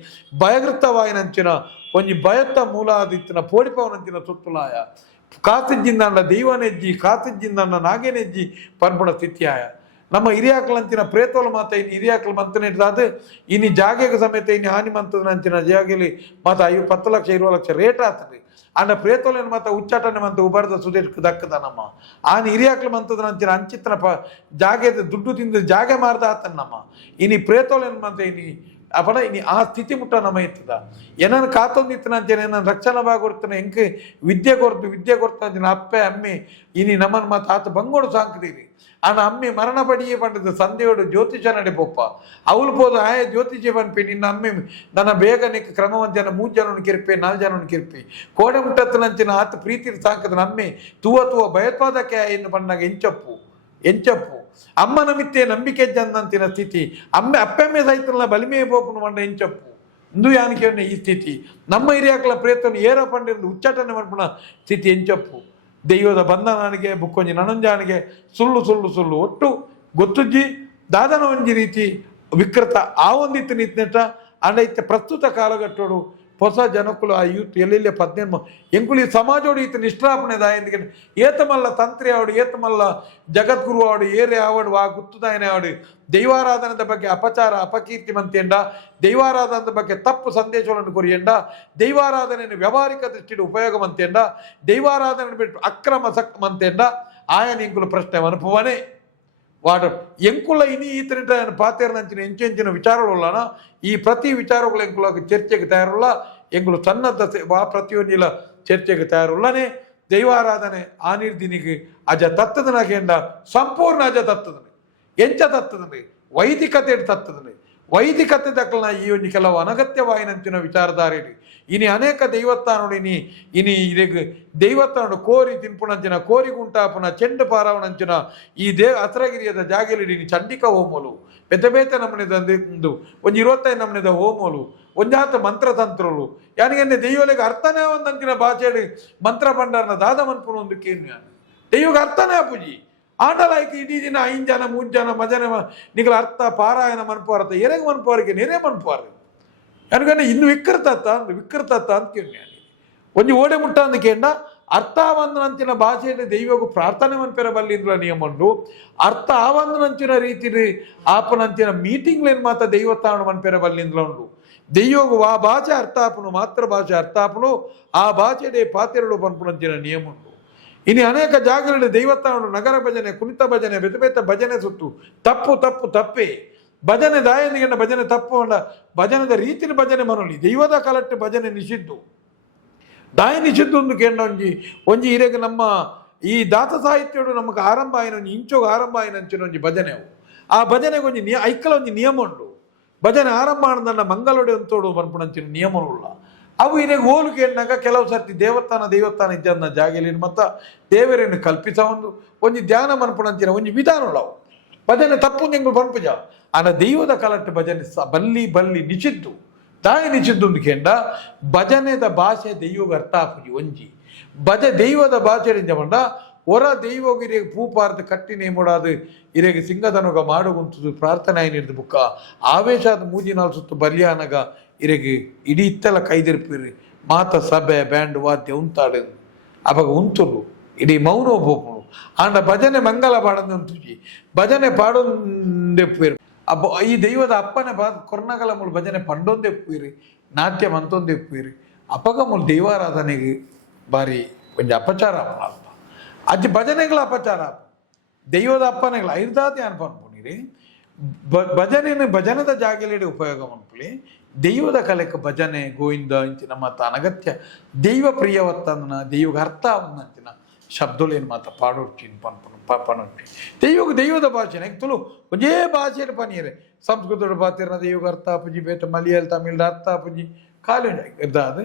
ಭಯಗ್ರಸ್ತವಾಯಿನಂಚಿನ ಒಂಜಿ ಭಯತ್ತ ಮೂಲ ಆದಿತ್ತಿನ ಪೋಡಿಪವನಂಚಿನ ಸುತ್ತುಲಾಯ ಕಾತಿಜ್ಜಿಂದ ದೈವನೆಜ್ಜಿ ಕಾತಿಜ್ಜಿಂದ ನಾಗೇನೆಜ್ಜಿ ಪರ್ಪಣ ಸ್ಥಿತಿಯಾಯ ನಮ್ಮ ಹಿರಿಯಾಕಲಂಚಿನ ಪ್ರೇತೋಲ ಮಾತ ಇನ್ನು ಹಿರಿಯಾಕಲ್ ಮಂತನೇ ಇರ್ತದೆ ಇನ್ನು ಜಾಗೆಗೆ ಸಮೇತ ಇನ್ನು ಹಾನಿ ಮಂತದ ನಂಚಿನ ಜಾಗೆಲಿ ಮಾತ 10 ಲಕ್ಷ 20 ಲಕ್ಷ ರೇಟ್ ಆಗ್ತದೆ ಅಂಡ ಪ್ರೇತೋಲನ ಮಾತ ಉಚ್ಚಾಟನೆ ಮಂತ ಉಬರ್ದ ಸುದೇಶಕ್ಕೆ ದಕ್ಕದ ನಮ್ಮ ಆನೆ ಹಿರಿಯಾಕಲ್ ಮಂತದ ನಂಚಿನ ಅಂಚಿತ್ತನ ಜಾಗೆದ ದುಡ್ಡು ತಿಂದು ಜಾಗೆ ಮಾರ್ದ ಆತನ ನಮ್ಮ ಇನಿ ಪ್ರೇತೋಲನ ಮಂತ ಇನಿ ಅಪಡ ಇನಿ ಆ ಸ್ಥಿತಿ ಮುಟ್ಟ ನಮ್ಮ ಇರ್ತದ ಏನನ್ನು ಕಾತೊಂದಿತ್ತನ ಅಂಚೇನೆ ಏನನ್ನು ರಕ್ಷಣಾ ಭಾಗ ಹೆಂಗೆ ವಿದ್ಯೆ ಕೊಡ್ತು ಅಂಚಿನ ಅಪ್ಪೆ ಅಮ್ಮೆ ಇನಿ ನಮ್ಮನ್ನು ಮಾತು ಆತ ಬಂಗೋಡು ಸಾಂಕ್ತೀರಿ ಆನ ಅಮ್ಮೆ ಮರಣ ಪಡಿಯೇ ಪಂಡದ ಸಂಧ್ಯೋಡು ಜ್ಯೋತಿಷ ನಡೆಪೊಪ್ಪ ಅವಳು ಪೋದು ಆಯ ಜ್ಯೋತಿಷ ಪನ್ಪಿ ನಿನ್ನ ಅಮ್ಮೆ ನನ್ನ ಬೇಗ ನಿಕ್ಕ ಕ್ರಮವಂತನ 3 ಜನನು ಕಿರ್ಪೆ 4 ಜನನು ಕಿರ್ಪೆ ಕೋಡೆ ಮುಟ್ಟತ್ತನಂಚಿನ ಆತ ಪ್ರೀತಿ ಸಾಕದ ನಮ್ಮೆ ತುವ ಭಯೋತ್ಪಾದಕ ಎನ್ನು ಪಂಡಾಗ ಎಂಚಪ್ಪು ಅಮ್ಮನ ಮಿತ್ತೆ ನಂಬಿಕೆ ಜಂದಂತಿನ ಸ್ಥಿತಿ ಅಪ್ಪೆಮ್ಮೆ ಸಹಿತನ ಬಲಿಮೆ ಪೋಪನು ಮಂಡ ಎಂಚಪ್ಪು ಇಂದು ಯಾನಿಕೆ ಈ ಸ್ಥಿತಿ ನಮ್ಮ ಹಿರಿಯಾಕಲ ಪ್ರೇತನು ಏರ ಪಂಡಿருந்து ಉಚ್ಚಾಟನೆ ಮಾಡ್ಪಣ ಸ್ಥಿತಿ ಎಂಚಪ್ಪು ದೈವದ ಬಂಧನಾನಿಗೆ ಬುಕ್ಕೊಂಜಿ ನನಂಜಾನಿಗೆ ಸುಳ್ಳು ಒಟ್ಟು ಗೊತ್ತುಜ್ಜಿ ದಾದನ ಒಂಜಿ ರೀತಿ ವಿಕೃತ ಆ ಒಂದಿತ್ತು ನಿತ್ನೆಟ್ಟ ಅಂಡೈತೆ ಪ್ರಸ್ತುತ ಕಾಲಘಟ್ಟೋಡು ಹೊಸ ಜನಕ್ಕಳು ಆ ಯೂತ್ ಎಲ್ಲೆಲ್ಲೇ 18 ಎಂಕುಳಿ ಸಮಾಜೋಡು ಈತ ನಿಷ್ಠಾಪನೆ ದಾಯಂದಿಗೆ ಏತಮಲ್ಲ ತಂತ್ರಿ ಆವಡು ಏತಮಲ್ಲ ಜಗದ್ಗುರು ಆವಡು ಏರೆ ಆವಡು ಆ ಗುತ್ತುದಾಯನೆ ಆವಡು ದೈವಾರಾಧನದ ಬಗ್ಗೆ ಅಪಚಾರ ಅಪಕೀರ್ತಿ ಮಂತೆಂಡ ದೈವಾರಾಧನದ ಬಗ್ಗೆ ತಪ್ಪು ಸಂದೇಶಗಳನ್ನು ಕೊರಿಯಂಡ ದೈವಾರಾಧನೆಯನ್ನು ವ್ಯಾವಹಾರಿಕ ದೃಷ್ಟಿಯಲ್ಲಿ ಉಪಯೋಗ ಮಂತೆಂಡ ದೈವಾರಾಧನೆ ಬಿಟ್ಟು ಅಕ್ರಮ ಸಕ್ ಮಂತೆಂಡ ಆಯನ ಎಂಕುಲು ಪ್ರಶ್ನೆ ಅನುಭವನೇ ವಾಡ ಎಂಕುಲ ಇನಿ ಈತನಿಟ ಪಾತೇರನಂಚಿನ ಎಂಚೆಂಚಿನ ವಿಚಾರಗಳನ್ನ ಈ ಪ್ರತಿ ವಿಚಾರಗಳು ಎಂಕುಲ ಚರ್ಚೆಗೆ ತಯಾರುಲ್ಲ ಎಂಕುಲು ಸನ್ನದ್ಧ ಪ್ರತಿಯೊಂದಿಲ್ಲ ಚರ್ಚೆಗೆ ತಯಾರುಲ್ಲನೇ ದೈವಾರಾಧನೆ ಆನಿರ್ದಿನಿಗೆ ಅಜ ತತ್ತದನಗೆಂಡ ಸಂಪೂರ್ಣ ಅಜ ತತ್ತದನೆ ಎಂಚ ತತ್ತದನೆ ವೈದಿಕತೆ ತತ್ತದನೆ ವೈದಿಕತೆ ದಕ್ಕಲ್ನ ಈ ಒಂದು ಕೆಲವು ಅನಗತ್ಯವಾಯಿನಂಚಿನ ವಿಚಾರಧಾರೆಯಲ್ಲಿ ಇನಿ ಅನೇಕ ದೈವತ್ತಾನೋಡು ಇನಿ ದೈವತ್ತಾನೋಡು ಕೋರಿ ತಿನ್ಪುಣಂಚಿನ ಕೋರಿ ಗುಂಟಾಪನ ಚೆಂಡು ಪಾರಾವಣಂಚಿನ ಈ ಹತ್ರಗಿರಿಯದ ಜಾಗೆಲಿ ಚಂಡಿಕ ಹೋಮೋಲು ಬೇತೆ ನಮ್ಮನೆದು ಒಂದು 25 ನಮ್ಮನೆದ ಹೋಮೋಲು ಒಂಜಾತ ಮಂತ್ರತಂತ್ರಲು ಯಾನಿಗೆ ದೈವಲಿಗೆ ಅರ್ಥನೇ ಒಂದಂಚಿನ ಭಾಷೆಯಲ್ಲಿ ಮಂತ್ರ ಭಂಡಾರನ ದಾದ ಮನ್ಪುಣ ಒಂದು ಕೇನ್ಯ ದೈವಗೆ ಅರ್ಥನೇ ಪೂಜಿ ಆಂಡಲಾಯ್ಕೆ ಇಡೀ ದಿನ 5 ಜನ 3 ಜನ ಮಜನೆ ನಿಗಳ ಅರ್ಥ ಪಾರಾಯಣ ಮನ್ಪಾರತ ಎರೆಗೆ ಮನ್ಪಾರಿಗೆ ನೆರೆ ಮನ್ಪಾರು ಯಾಕಂದ್ರೆ ಇನ್ನು ವಿಕೃತ ಅಂತ ಕೇಳಿ ಒಂಜಿ ಓಡೆ ಮುಟ್ಟ ಅಂದ ಕೇಂಡ ಅರ್ಥ ಆವಂದನಂಚಿನ ಭಾಷೆಯಲ್ಲಿ ದೈವಗೂ ಪ್ರಾರ್ಥನೆ ಮನ್ಪೆರ ಬಲ್ಲಿಂದ್ರ ನಿಯಮಂಡು ಅರ್ಥ ಆವಂದನಂಚಿನ ರೀತಿಲಿ ಆಪನಂಚಿನ ಮೀಟಿಂಗ್ಲೇನು ಮಾತ್ರ ದೈವತ್ತಾವಣ ಮನ್ಪೆರ ಬಲ್ಲಿಂದ್ರ ಉಂಡು ದೈವಗೂ ಆ ಭಾಷೆ ಅರ್ಥ ಆಪನು ಮಾತೃ ಭಾಷೆ ಅರ್ಥ ಆಪನು ಆ ಭಾಷೆಡೆ ಪಾತೆರಡು ಪನ್ಪುನಂಚಿನ ನಿಯಮ ಉಂಡು ಇನ್ನು ಅನೇಕ ಜಾಗಗಳಲ್ಲಿ ದೈವತ್ತಾವಣ ನಗರ ಭಜನೆ ಕುಣಿತ ಭಜನೆ ಬೆತ ಭಜನೆ ಸುತ್ತು ತಪ್ಪೇ ಭಜನೆ ದಾಯನಿಗೆಂಡ ಭಜನೆ ತಪ್ಪು ಅಂಡ ಭಜನದ ರೀತಿನ ಭಜನೆ ಮನೋಲಿ ದೈವದ ಕಲಟ್ಟು ಭಜನೆ ನಿಷಿದ್ದು ದಾಯ ನಿಷಿದ್ದು ಒಂದು ಕೇಂದ್ರ ಒಂಜಿ ಹಿರೇಗ ನಮ್ಮ ಈ ದಾತ ಸಾಹಿತ್ಯಡು ನಮಗೆ ಆರಂಭ ಆಯ್ನ ಇಂಚೋಗ ಆರಂಭ ಆಯ್ನಂಚಿನ ಒಂಜಿ ಭಜನೆ ಅವು ಆ ಭಜನೆಗೆ ಒಂಜಿ ಐಕ್ಕಲ ಒಂಜಿ ನಿಯಮ ಉಂಡು ಭಜನೆ ಆರಂಭ ಆನಂದ ಮಂಗಲೊಡೆ ಅಂತೋಡು ಮನ್ಪುಣಂಚಿನ ನಿಯಮವುಳ್ಳ ಅವು ಹಿರೇಗ ಹೋಲು ಕೇಳಿನಾಗ ಕೆಲವು ಸರ್ತಿ ದೇವಸ್ಥಾನ ಇದ್ದ ಜಾಗೆಲಿ ಮತ್ತ ದೇವರನ್ನು ಕಲ್ಪಿಸ ಒಂಜಿ ಧ್ಯಾನ ಮನ್ಪುಣಂಚಿನ ಒಂಜಿ ವಿಧಾನ ಉಳ್ಳವು ಭಜನೆ ತಪ್ಪು ಎಂಗಳು ಪನ್ಪುಜ ಆನ ದೈವದ ಕಲಟ್ಟು ಭಜನೆ ಬಲ್ಲಿ ನಿಷಿದ್ದು ದಾಯ ನಿಷಿದ್ದು ಕೇಂಡ ಭಜನೆದ ಭಾಷೆ ದೈವಗ ಅರ್ಥ ಆಪುಜಿ ಒಂಜಿ ದೈವದ ಭಾಷೆ ಮಂಡ ಹೊರ ದೈವಗ ಇರೇಗ ಪೂಪಾರ್ದ ಕಟ್ಟಿನೇ ಮೂಡಾದು ಇರೇಗ ಸಿಂಗದನಗ ಮಾಡುವಂಥದ್ದು ಪ್ರಾರ್ಥನೆ ಆಯ್ನಿರ್ದು ಬುಕ್ಕ ಆವೇಶಾದ 3-4 ಸುತ್ತು ಬಲಿಯಾನಗ ಇರೇಗ ಇಡೀ ಇತ್ತೆಲ್ಲ ಕೈದಿರ್ಪಿರಿ ಮಾತ ಸಭೆ ಬ್ಯಾಂಡ್ ವಾದ್ಯ ಉಂತಾಡು ಅವಾಗ ಉಂತುರು ಇಡೀ ಮೌನ ಬೋಪುನು ಆಂಡ ಭಜನೆ ಮಂಗಲ ಪಾಡಂದು ಉಂತುಜಿ ಭಜನೆ ಪಾಡೊಂದೆಪ್ಪುರು ಈ ದೈವದ ಅಪ್ಪನೆ ಕೊರ್ನಗಲ ಮೂಲ ಭಜನೆ ಪಂಡೊಂದೆಪ್ಪುಯಿರಿ ನಾಟ್ಯ ಮಂತೊಂದೆಪ್ಪುಯಿರಿ ಅಪಗ ಮೂಲ ದೈವಾರಾಧನೆಗೆ ಬಾರಿ ಕೊಂಚ ಅಪಚಾರ ಅಪ್ಪ ಅಜ್ಜಿ ಭಜನೆಗಳ ಅಪಚಾರ ದೈವದ ಅಪ್ಪನೆಗಳ ಐರ್ದಾತಿ ಅನ್ಪನ್ಪುನಿರಿ ಭಜನದ ಜಾಗೆಲೆಡೆ ಉಪಯೋಗ ಮನ್ಪುಲಿ ದೈವದ ಕಲೆಕ ಭಜನೆ ಗೋವಿಂದ ಇಂಚಿನ ಮತ್ತ ಅನಗತ್ಯ ದೈವ ಪ್ರಿಯವತ್ತಂದನ ದೈವಗ ಅರ್ಥ ಅವನ್ನಂಚಿನ ಶಬ್ದಲೇನು ಮಾತ ಪಾಡೋಡ್ಚಿನ್ ಪನ್ಪನು ಪನೊಡ್ಚಿ ದೈವದ ಭಾಷೆನ ತುಳು ಒಂದೇ ಭಾಷೆಯ ಪನೀರೆ ಸಂಸ್ಕೃತದ ಪಾತಿರ್ನ ದೈವಗ ಅರ್ಥ ಆಪುಜಿ ಬೇಟ ಮಲಯಾಳ ತಮಿಳ್ದ ಅರ್ಥ ಆಪುಜಿ ಕಾಲು ಇರ್ದಾದು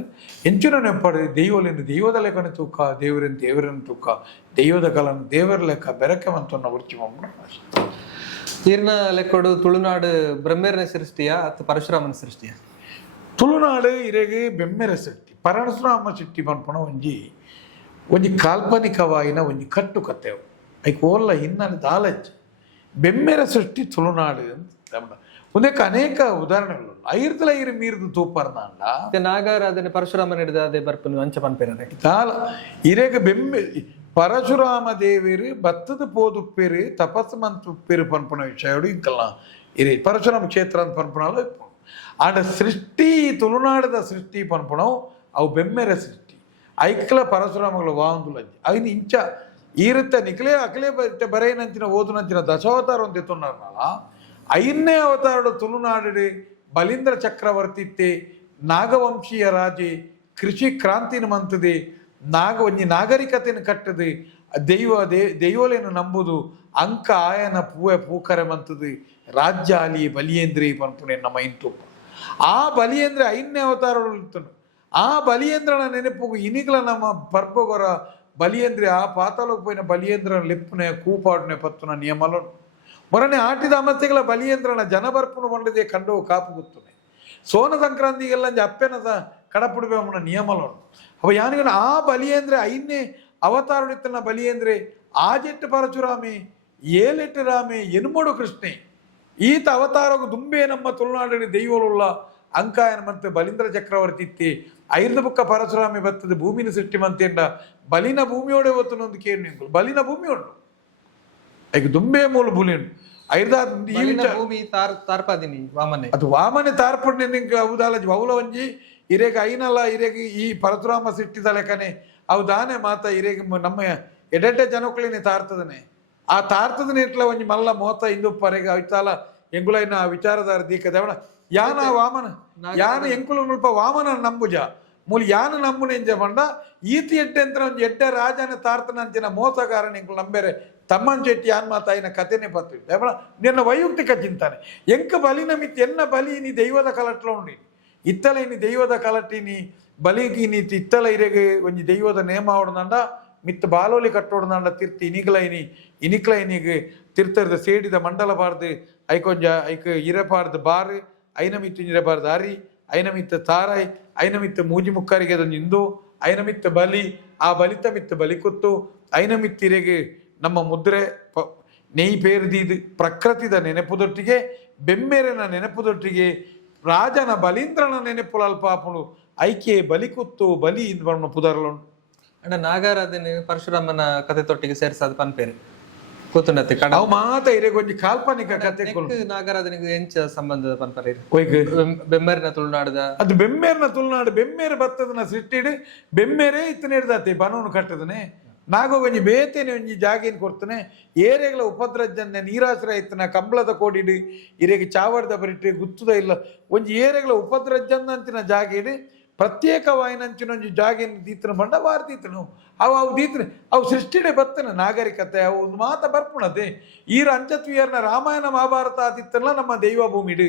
ಎಂಚಿನ ನೆಪ್ಪಡು ದೈವಲಿಂದ ದೈವದ ಲೆಕ್ಕನ ತೂಕ ದೇವರನ್ನು ತೂಕ ದೈವದ ಕಲನ್ನು ದೇವರ ಲೆಕ್ಕ ಬೆರಕೆ ಮಂತನ್ನ ಉರ್ಚಿ ಮಮ್ಮನ ಭಾಷೆ ಈರ್ನ ಲೆಕ್ಕಡು ತುಳುನಾಡು ಬ್ರಹ್ಮೇರನ ಸೃಷ್ಟಿಯ ಅಥವಾ ಪರಶುರಾಮನ ಸೃಷ್ಟಿಯ ತುಳುನಾಡು ಇರೆಗೆ ಬೆಮ್ಮೆರ ಸೃಷ್ಟಿ ಪರಶುರಾಮ ಸೃಷ್ಟಿ ಪನ್ಪಣ ಒಂಜಿ ಕಾಲ್ಪನಿಕವಾಯಿನ ಒಂಜಿ ಕಟ್ಟು ಕಥೆವು ಐಕ್ ಓಲ್ಲ ಹಿನ್ನೆಲೆ ದಾಲಜ್ಜಿ ಬೆಮ್ಮೆರ ಸೃಷ್ಟಿ ತುಳುನಾಡು ಅಂತ ಉದಕ್ಕೆ ಅನೇಕ ಉದಾಹರಣೆಗಳು ಐರ್ದಲ ಐರು ಮೀರ್ದು ತೂಪರ್ನಾಂಡ ನಾಗಾರಾಧನೆ ಪರಶುರಾಮನ ಹಿಡಿದ ಅದೇ ಬರ್ಪನು ಅಂಚ ಪನ್ಪೇರದೆ ದಾಲ ಇರೆಗೆ ಬೆಮ್ಮೆ ಪರಶುರಾಮ ದೇವಿರು ಬತ್ತದ ಪೋದುಪ್ಪೇರು ತಪಸ್ಸು ಮಂತುಪ್ಪೇರು ಪನ್ಪುನ ವಿಷಯಡು ಇಂಕಲ್ಲ ಇರೆ ಪರಶುರಾಮ ಕ್ಷೇತ್ರ ಅಂತ ಪನ್ಪುಣಲ್ಲ ಆಂಡ ಸೃಷ್ಟಿ ತುಳುನಾಡದ ಸೃಷ್ಟಿ ಪನ್ಪುಣವು ಅವು ಬೆಮ್ಮೆರ ಸೃಷ್ಟಿ ಐಕ್ಲ ಪರಶುರಾಮಗಳು ವಾಂದುಲಜ್ಜಿ ಅವಿನ ಇಂಚ ಈರುತ್ತ ನಿಕ್ಲೇ ಅಕ್ಲೇ ಬರೇನಂಚಿನ ಓದುನಂಚಿನ ದಶಾವತಾರ ಒಂದು ಎತ್ತುನ್ನಾರಲ್ಲ ಐದನೇ ಅವತಾರಡು ತುಳುನಾಡು ಬಲೀಂದ್ರ ಚಕ್ರವರ್ತಿತ್ತೆ ನಾಗವಂಶೀಯ ರಾಜೆ ಕೃಷಿ ಕ್ರಾಂತಿನ ಮಂತದೆ ಒಂಜಿ ನಾಗರಿಕತೆಯನ್ನು ಕಟ್ಟದು ದೈವಲೇನು ನಂಬುದು ಅಂಕ ಆಯನ ಪೂಕರೆ ಮಂತದು ರಾಜ್ಯ ಆಲಿ ಬಲಿಯೇಂದ್ರಿ ಪನ್ಪುಣೆ ನಮ್ಮ ಇಂತು ಆ ಬಲಿಯೇಂದ್ರ ಐದನೇ ಅವತಾರಗಳು ಇರ್ತನು ಆ ಬಲಿಯೇಂದ್ರನ ನೆನಪು ಇನಿಗಳ ನಮ್ಮ ಪರ್ಪಗೊರ ಬಲಿಯೇಂದ್ರ ಆ ಪಾತಾಳಕ್ಕೆ ಪೋಯಿನ ಬಲಿಯೇಂದ್ರನ ಲೆಪ್ಪುನೆ ಕೂಪಾಡುನೆ ಪತ್ತುನ ನಿಯಮಲು ಮೊರನೆ ಆಟಿದ ಅಮಸ್ತೆಗಳ ಬಲಿಯೇಂದ್ರನ ಜನಬರ್ಪುನು ಬಂಡದೆ ಕಂಡು ಕಾಪು ಗುತ್ತುನೆ ಸೋನ ಸಂಕ್ರಾಂತಿಗೆಲ್ಲ ಅಪ್ಪೆನ ಕಡಪುಡುವೆ ಅಮ್ಮನ ನಿಯಮಲು ಅವ ಯಾನಿಗನ ಆ ಬಲಿಯೇಂದ್ರ ಐದನೇ ಅವತಾರಡಿತ್ತನ ಬಲಿಯೇಂದ್ರೆ ಆಜೆಟ್ಟು ಪರಶುರಾಮೆ ಏಳೆಟ್ಟು ರಾಮೆ ಎನ್ಮೋಡು ಕೃಷ್ಣೆ ಈತ ಅವತಾರಗು ದುಂಬೆ ನಮ್ಮ ತುಳುನಾಡಿನ ದೈವಳುಳ್ಳ ಅಂಕಾಯನ ಮತ್ತೆ ಬಲೀಂದ್ರ ಚಕ್ರವರ್ತಿ ಇತ್ತೆ ಐರ್ದ ಬುಕ್ಕ ಪರಶುರಾಮೆ ಬರ್ತದೆ ಭೂಮಿನ ಸೃಷ್ಟಿ ಮಂತೆಂಡ ಬಲಿನ ಭೂಮಿಯೋಡೆ ಹೊತ್ತು ಒಂದು ಕೇಳಿ ನಿಂಕು ಬಲಿನ ಭೂಮಿ ಉಂಟು ಈಗ ದುಂಬೆ ಮೂಲ ಭೂಮಿ ಉಂಟು ಐರ್ದ ಭೂಮಿ ತಾರ್ಪಾದಿನಿ ವಾಮನೆ ಅದು ವಾಮನೆ ತಾರ್ಪಡ್ ನಿಂಗೆ ಹೌದಲ್ಲ ಅವಲ ಒಂಜಿ ಇರೇಗ ಐನಲ್ಲ ಇರೇಗ ಈ ಪರಶುರಾಮ ಸಿಟ್ಟಿದ ಲೆಕ್ಕನೆ ಅವು ದಾನೆ ಮಾತ ಇರೇಗ ನಮ್ಮ ಎಡೆಡ್ಡೆ ಜನಕ್ಕಳಿನೇ ತಾರ್ತದನೆ ಆ ತಾರ್ತದನೆ ಇಟ್ಲ ಒಂಜಿ ಮಲ್ಲ ಮೋತ ಇಂದು ಪರೆಗೆ ಅವಿತಾಲ ಎಂಗುಲೈನ ವಿಚಾರದಾರ ದೀಕದವಣ ಯಾನ ವಾಮನ ಯಾನ ಎಂಕುಲು ಮುಲ್ಪ ವಾಮನ ನಂಬುಜ ಮೂಲ ಯಾನ ನಂಬುನೆಂಜ ಬಂಡ ಈತಿ ಎಡ್ಡೆ ಅಂತ ಒಂದು ಎಡ್ಡೆ ರಾಜನ ತಾರ್ತನಂಚಿನ ಮೋಸಗಾರನ ಎಂಕುಲು ನಂಬೇರೆ ತಮ್ಮನ್ ಚೆಟ್ಟಿ ಯಾನ್ ಮಾತ ಐನ ಕಥೆನೆ ಪತ್ತು ದೇವಣ ನಿನ್ನ ವೈಯಕ್ತಿಕ ಚಿಂತನೆ ಎಂಕ ಬಲಿನ ಮಿತ್ ಎನ್ನ ಬಲಿ ನೀ ದೈವದ ಕಲಟ್ಲ ಉಂಡಿ ಇತ್ತಲ ಇನಿ ದೈವದ ಕಲಟ್ಟಿನಿ ಬಲಿಗಿ ನೀತಿ ಇತ್ತಲ ಇರೆಗೆ ಒಂಜಿ ದೈವದ ನೇಮ ಆವಡನಂಡ ಮಿತ್ತ ಬಾಲೋಲಿ ಕಟ್ಟೋಡನಂಡ ತಿರ್ತಿ ಇನಿಕ್ಲ ಇನಿಗೆ ತಿರ್ತರದ ಸೇಡಿದ ಮಂಡಲ ಬಾರ್ದು ಐಕೊಂಜ ಐಕ್ ಇರಪಾರ್ದು ಬಾರು ಐನ ಮಿತ್ತು ಇರಬಾರ್ದು ಅರಿ ಐನ ಮಿತ್ತ ತಾರಾಯ್ ಐನ ಮಿತ್ತ ಮೂಜಿ ಮುಕ್ಕರಿಗೆ ಅದೊಂದು ಇಂದು ಐನ ಮಿತ್ತ ಬಲಿ ಆ ಬಲಿತ ಮಿತ್ತ ಬಲಿ ಕೊತ್ತು ಐನ ಮಿತ್ತಿರೆಗೆ ನಮ್ಮ ಮುದ್ರೆ ನೆಯ್ ಪೇರ್ದಿದು ಪ್ರಕೃತಿದ ನೆನಪುದೊಟ್ಟಿಗೆ ಬೆಮ್ಮೆರೆನ ನೆನಪುದೊಟ್ಟಿಗೆ ರಾಜನ ಬಲೀಂದ್ರನ ನೆನಪುಲ ಅಲ್ಪಾಪುಳು ಐಕೆ ಬಲಿ ಕುತ್ತು ಬಲಿ ಪುದರ್ಲು ಅಣ್ಣ ನಾಗಾರಾಧನೆ ಪರಶುರಾಮನ ಕಥೆ ತೊಟ್ಟಿಗೆ ಸೇರಿಸಾದ ಪನ್ಪೇರೆ ಕೂತುಂಡತೆ ಅವು ಮಾತ ಇರೆಗೊಂಜಿ ಕಾಲ್ಪನಿಕ ಕಥೆ ನಾಗಾರಾಧನೆಗೆ ಎಂಚ ಸಂಬಂಧದ ಪನ್ಪರೆ ಒಯ್ಗೆ ಬೆಮ್ಮೇರಿನ ತುಳುನಾಡದ ಅದು ಬೆಮ್ಮೇರಿನ ತುಳುನಾಡು ಬೆಮ್ಮೇರೆ ಬತ್ತದನ್ನ ಸೃಷ್ಟಿಡು ಬೆಮ್ಮೇರೆ ಇತ್ತನ ಹಿಡ್ದತೆ ಬನವನು ಕಟ್ಟದನೆ ನಾಗೊಂಜಿ ಬೇತೇನೆ ಒಂಜಿ ಜಾಗೇನು ಕೊಡ್ತಾನೆ ಏರೆಗಳ ಉಪದ್ರಜ್ಜನ್ನೆ ನೀರಾಶ್ರಯ ಇತ್ತನ ಕಂಬಳದ ಕೋಡಿಡು ಇರೆಗೆ ಚಾವಡದ ಬರಿಟ್ಟು ಗುತ್ತುದ ಇಲ್ಲ ಒಂಜಿ ಏರೆಗಳ ಉಪದ್ರಜ್ಜನ್ನಂಚಿನ ಜಾಗೇಡು ಪ್ರತ್ಯೇಕವಾಯಿನಂಚಿನ ಒಂಜಿ ಜಾಗೇನು ದೀತನ ಬಂಡ ಬಾರಿ ದೀತನು ಅವು ದೀತನ ಅವು ಸೃಷ್ಟಿಡೆ ಬತ್ತನ ನಾಗರಿಕತೆ ಅವು ಒಂದು ಮಾತ ಬರ್ಪುಣತೆ ಈರ ಅಂಚತ್ವೀಯರ್ನ ರಾಮಾಯಣ ಮಹಾಭಾರತ ಆದಿತ್ತಲ್ಲ ನಮ್ಮ ದೈವ ಭೂಮಿಡು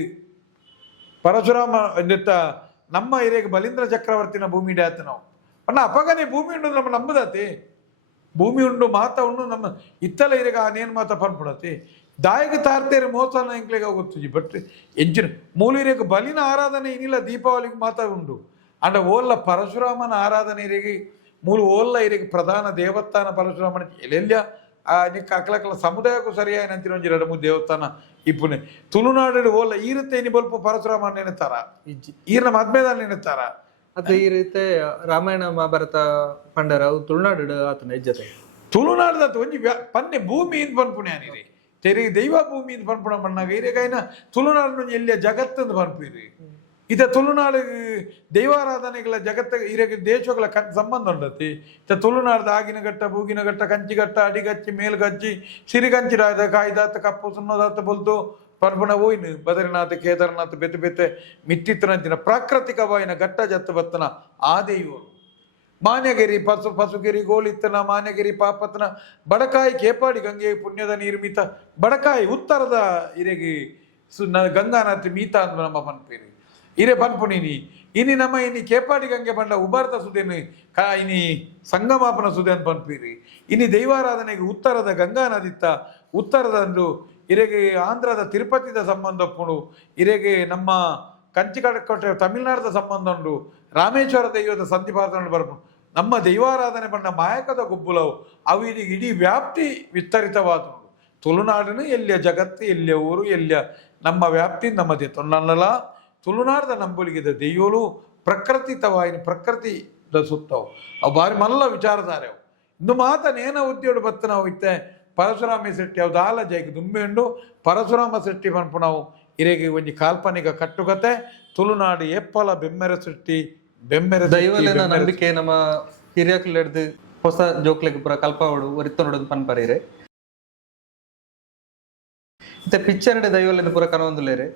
ಪರಶುರಾಮ ನಮ್ಮ ಇರೆಗೆ ಬಲೀಂದ್ರ ಚಕ್ರವರ್ತಿನ ಭೂಮಿಡೆ ಆತ ನಾವು ಅಣ್ಣ ಅಪಗನೆ ಭೂಮಿ ಉಂಡು ನಮ್ಮ ನಂಬುದತೆ ಭೂಮಿ ಉಂಡು ಮಾತ ಉಂಡು ನಮ್ಮ ಇತ್ತಲ ಇರೆಗ ನೇನು ಮಾತ ಪನ್ಪುಡತೆ ದಾಯಕ ತಾರ್ತೇರೆ ಮೋಸನ ಎಂಕ್ಲೆಗ ಗೊತ್ತುಜಿ ಬಟ್ ಎಂಚಿನ ಮೂಲಿರೆಗೆ ಬಲಿನ ಆರಾಧನೆ ಇನ್ನಿಲ್ಲ ದೀಪಾವಳಿಗೆ ಮಾತ ಉಂಡು ಅಂಡ ಓಲ್ಲ ಪರಶುರಾಮನ ಆರಾಧನೆ ಇರೆಗೆ ಮೂಲ ಓಲ್ಲ ಇರೆಗೆ ಪ್ರಧಾನ ದೇವಸ್ಥಾನ ಪರಶುರಾಮನ ಎಲ್ಲೆಲ್ಲ ನಿಕ್ಕ ಅಕ್ಲಕ್ಕಲ ಸಮುದಾಯಕ್ಕೂ ಸರಿಯಾಗಿ ನಂತಿನ ಒಂಜಿ 2-3 ದೇವಸ್ಥಾನ ಇಪ್ಪುನೆ ತುಳುನಾಡು ಓಲ್ಲ ಈರತ್ತೇನಿ ಬಲ್ಪ ಪರಶುರಾಮ ನೆನೆತಾರ ಈರ್ನ ಮದ್ಮೇದ ನೆನೆತಾರ ಅದ ಈ ರೀತಿ ರಾಮಾಯಣ ಮಹಾಭಾರತ ಪಂಡರ ತುಳುನಾಡು ಆತನ ಹೆಜ್ಜತೆ ತುಳುನಾಡದ ಒಂಜಿ ಪನ್ನೆ ಭೂಮಿಯಿಂದ ಪನ್ಪುಣ್ಯಾನಿರಿ ತೆರಿಗೆ ದೈವ ಭೂಮಿಯಿಂದ ಪನ್ಪುಣ ಪಣ್ಣಾಗ ಇರೇಗಾಯ್ನ ತುಳುನಾಡು ಎಲ್ಲಿಯ ಜಗತ್ತಂದು ಪನ್ಪೀರಿ ಇದ ತುಳುನಾಡು ದೈವಾರಾಧನೆಗಳ ಜಗತ್ತ ಇರೆಗೆ ದೇಶಗಳ ಸಂಬಂಧ ಉಂಡತಿ ಇತ ತುಳುನಾಡ್ದ ಆಗಿನಘಟ್ಟ ಬೂಗಿನಘಟ್ಟ ಕಂಚಿಘಟ್ಟ ಅಡಿಗಚ್ಚಿ ಮೇಲ್ಗಚ್ಚಿ ಸಿರಿಗಂಚಿರಾದ ಕಾಯ್ದಾತ ಕಪ್ಪು ಸುಣ್ಣದಾತ ಬಲ್ತು ಪನ್ಪುಣ ಹೋಯ್ನು ಬದರಿನಾಥ ಕೇದಾರನಾಥ ಬೆತ್ತೆ ಬೆತ್ತೆ ಮಿತ್ತಿತ್ತನಂಚಿನ ಪ್ರಾಕೃತಿಕವಾಯಿನ ಘಟ್ಟ ಜತ್ತ ಬತ್ತನ ಆ ದೈವರು ಮಾನ್ಯಗಿರಿ ಪಸುಗಿರಿ ಗೋಲಿತ್ತನ ಮಾನ್ಯಗಿರಿ ಪಾಪತ್ನ ಬಡಕಾಯಿ ಕೇಪಾಡಿ ಗಂಗೆ ಪುಣ್ಯದ ನಿರ್ಮಿತ ಬಡಕಾಯಿ ಉತ್ತರದ ಇರೆಗೆ ಗಂಗಾನಾಥಿ ಮೀತ ಅಂದ್ ನಮ್ಮ ಪನ್ಪೇರಿ ಇರೆ ಪನ್ಪುಣಿನಿ ಇನಿ ನಮ್ಮ ಇನಿ ಕೇಪಾಡಿ ಗಂಗೆ ಬಂಡ ಉಬಾರ್ತ ಸುದೇನು ಇನಿ ಸಂಗಮಾಪನ ಸುದೇನ್ ಪನ್ಪೀರಿ ಇನಿ ದೈವಾರಾಧನೆಗೆ ಉತ್ತರದ ಗಂಗಾ ನದಿತ್ತ ಉತ್ತರದಂದು ಇರೆಗೆ ಆಂಧ್ರದ ತಿರುಪತಿದ ಸಂಬಂಧ ಉಪ್ಪುಂಡು ಇರೆಗೆ ನಮ್ಮ ಕಂಚಿಕಟ್ಟೆ ತಮಿಳ್ನಾಡದ ಸಂಬಂಧ ಉಂಡು ರಾಮೇಶ್ವರ ದೈವದ ಸಂಧಿ ಪಾತ್ರ ಬರ್ಬೋದು ನಮ್ಮ ದೈವಾರಾಧನೆ ಬಂಡ ಮಾಯಕದ ಗುಬ್ಬುಲವು ಅವು ಇಡೀ ವ್ಯಾಪ್ತಿ ವಿಸ್ತರಿತವಾದ ತುಳುನಾಡಿನ ಎಲ್ಲಿಯ ಜಗತ್ತು ಎಲ್ಲಿಯ ಊರು ಎಲ್ಲಿಯ ನಮ್ಮ ವ್ಯಾಪ್ತಿ ನಮ್ಮದೇ ತೊನ್ನಲ್ಲ ತುಳುನಾಡದ ನಂಬುಲಿಗಿದ ದೆಯ್ಯೋಲು ಪ್ರಕೃತಿತವಾಯಿನ ಪ್ರಕೃತಿದ ಸುತ್ತವು ಅವು ಬಾರಿ ಮಲ್ಲ ವಿಚಾರಧಾರೆ ಅವು ಇಂದು ಮಾತ ನೇನ ಉದ್ಯೋಡು ಬತ್ತ ನಾವು ಇತ್ತೆ ಪರಶುರಾಮ ಶೆಟ್ಟಿ ಅವು ದಾಲ ಜೈಗೆ ದುಂಬೆ ಉಂಡು ಪರಶುರಾಮ ಶೆಟ್ಟಿ ಪನ್ಪು ನಾವು ಇರೆಗೆ ಒಂಜಿ ಕಾಲ್ಪನಿಕ ಕಟ್ಟುಕತೆ ತುಳುನಾಡು ಎಪ್ಪಲ ಬೆಮ್ಮೆರ ಸೃಷ್ಟಿ ಬೆಮ್ಮೆರ ದೈವಲೇನ ನಂಬಿಕೆ ನಮ್ಮ ಹಿರಿಯಕ್ಲು ಹಿಡ್ದು ಹೊಸ ಜೋಕ್ಲೆಗ್ ಪೂರ ಕಲ್ಪವಡು ಒರಿತ ನೋಡೋದು ಪನ್ಪರೇರೆ ಇತ್ತೆ ಪಿಕ್ಚರ್ ದೈವಲೇನ ಪೂರ ಕನೊಂದುಲೇರೆ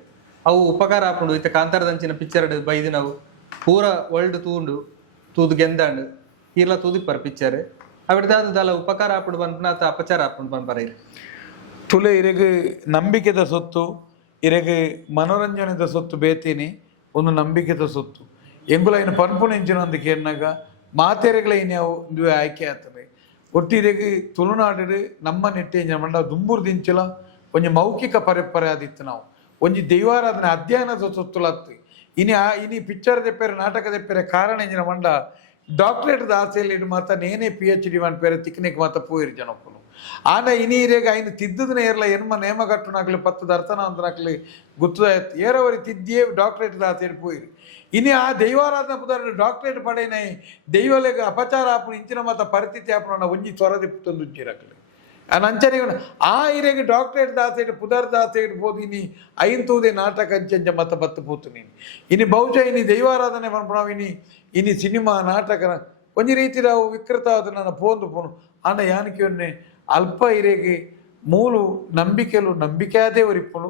ಅವು ಉಪಕಾರ ಆಪುಂಡು ಇತ್ತೆ ಕಾಂತಾರದಂಚಿನ ಪಿಕ್ಚರ್ ಬೈದು ನಾವು ಪೂರ ವರ್ಲ್ಡ್ ತೂದು ಗೆಂದಾಂಡು ಈರ್ಲ ತೂದಿಪ್ಪರ್ ಪಿಕ್ಚರ್ ಅವಿಡ್ದಾದ ದಾಲ ಉಪಕಾರ ಆಪುಂಡು ಪನ್ಪುನ ಅತ್ತ ಅಪಚಾರ ಆಪುಂಡು ಪನ್ಪರೇರೆ ತುಲೆ ಇರೆಗೆ ನಂಬಿಕೆದ ಸೊತ್ತು ಇರೆಗೆ ಮನೋರಂಜನೆದ ಸೊತ್ತು ಬೇತೀನಿ ಒಂದು ನಂಬಿಕೆದ ಸೊತ್ತು ಎಂಗುಲ ಇನ್ನು ಪನ್ಪುನೆಂಚಿನೊಂದಕ್ಕೆ ಎನ್ನಾಗ ಮಾತೆರೆಗಳ ಇನ್ನು ಆಯ್ಕೆ ಆಗ್ತದೆ ಒಟ್ಟಿರೆಗೆ ತುಳುನಾಡು ನಮ್ಮ ನೆಟ್ಟೆ ಮಂಡ ದುಂಬೂರು ದಿಂಚಲ ಒಂಜಿ ಮೌಖಿಕ ಪರಂಪರೆ ಆದಿತ್ತು ನಾವು ಒಂಜಿ ದೈವಾರಾಧನೆ ಅಧ್ಯಯನದ ಸೊತ್ತುಲತ್ತು ಇನಿ ಪಿಕ್ಚರ್ ದೆಪ್ಪೆರೆ ನಾಟಕ ದೆಪ್ಪೆರೆ ಕಾರಣ ಎಂಜಿನ ಮಂಡ ಡಾಕ್ಟರೇಟ್ ಆಸೆಯಲ್ಲಿ ಮಾತ ನೇನೇ PhD ಪೇರೆ ತಿಕ್ಕನಿಗೆ ಮಾತ ಪೋಯಿರಿ ಜನಕ್ಕೂ ಆನ ಇನಿರೇಗ ಐನು ತಿದ್ದುದನ್ನ ಏರ್ಲ ಎನ್ಮ ನೇಮ ಕಟ್ಟುನಾಗ್ಲಿ 10 ದರ್ತನ ಅಂತನಾಗ್ಲಿ ಗುತ್ತದಾಯ್ತು ಏರವರಿ ತಿದ್ದಿಯೇ ಡಾಕ್ಟರೇಟ್ ಆಸೆಯಲ್ಲಿ ಪೋಯಿರಿ ಇನಿ ಆ ದೈವಾರಾಧನ ಪುದಾರ ಡಾಕ್ಟರೇಟ್ ಪಡೆಯನೈ ದೈವಲೆಗ ಅಪಚಾರ ಆಪುನ ಇಂಚಿನ ಮಾತ ಪರಿಸ್ಥಿತಿ ಆಪುನ ಒಂಜಿ ಸ್ವರದಿ ತಂದುಜ್ಜಿರಕ್ಲಿ ಅಂಚನೆ ಆ ಇರೆಗೆ ಡಾಕ್ಟರೇಟ್ ದಾಸೆಡ್ ಪುದರ್ ದಾಸೆಡ್ ಬೋದು ಇನಿ ಐಂತೂದೆ ನಾಟಕ ಅಂಚಂಚ ಮತ ಬತ್ತು ಪೂತು ನೀನು ಇನಿ ಬಹುಶಃ ಇನಿ ದೈವಾರಾಧನೆ ಮಾಡ್ಬಿಡಾವು ಇನಿ ಸಿನಿಮಾ ನಾಟಕ ಒಂಜಿ ರೀತಿ ನಾವು ವಿಕೃತ ಆದ ನನ್ನ ಪೋಂದು ಪೋನು ಆಂಡ ಯಾನಕ್ಕೆ ಅಲ್ಪ ಇರೆಗೆ ಮೂಲು ನಂಬಿಕೆಲು ನಂಬಿಕೆ ಅದೇ ಒರಿಪ್ಪುನು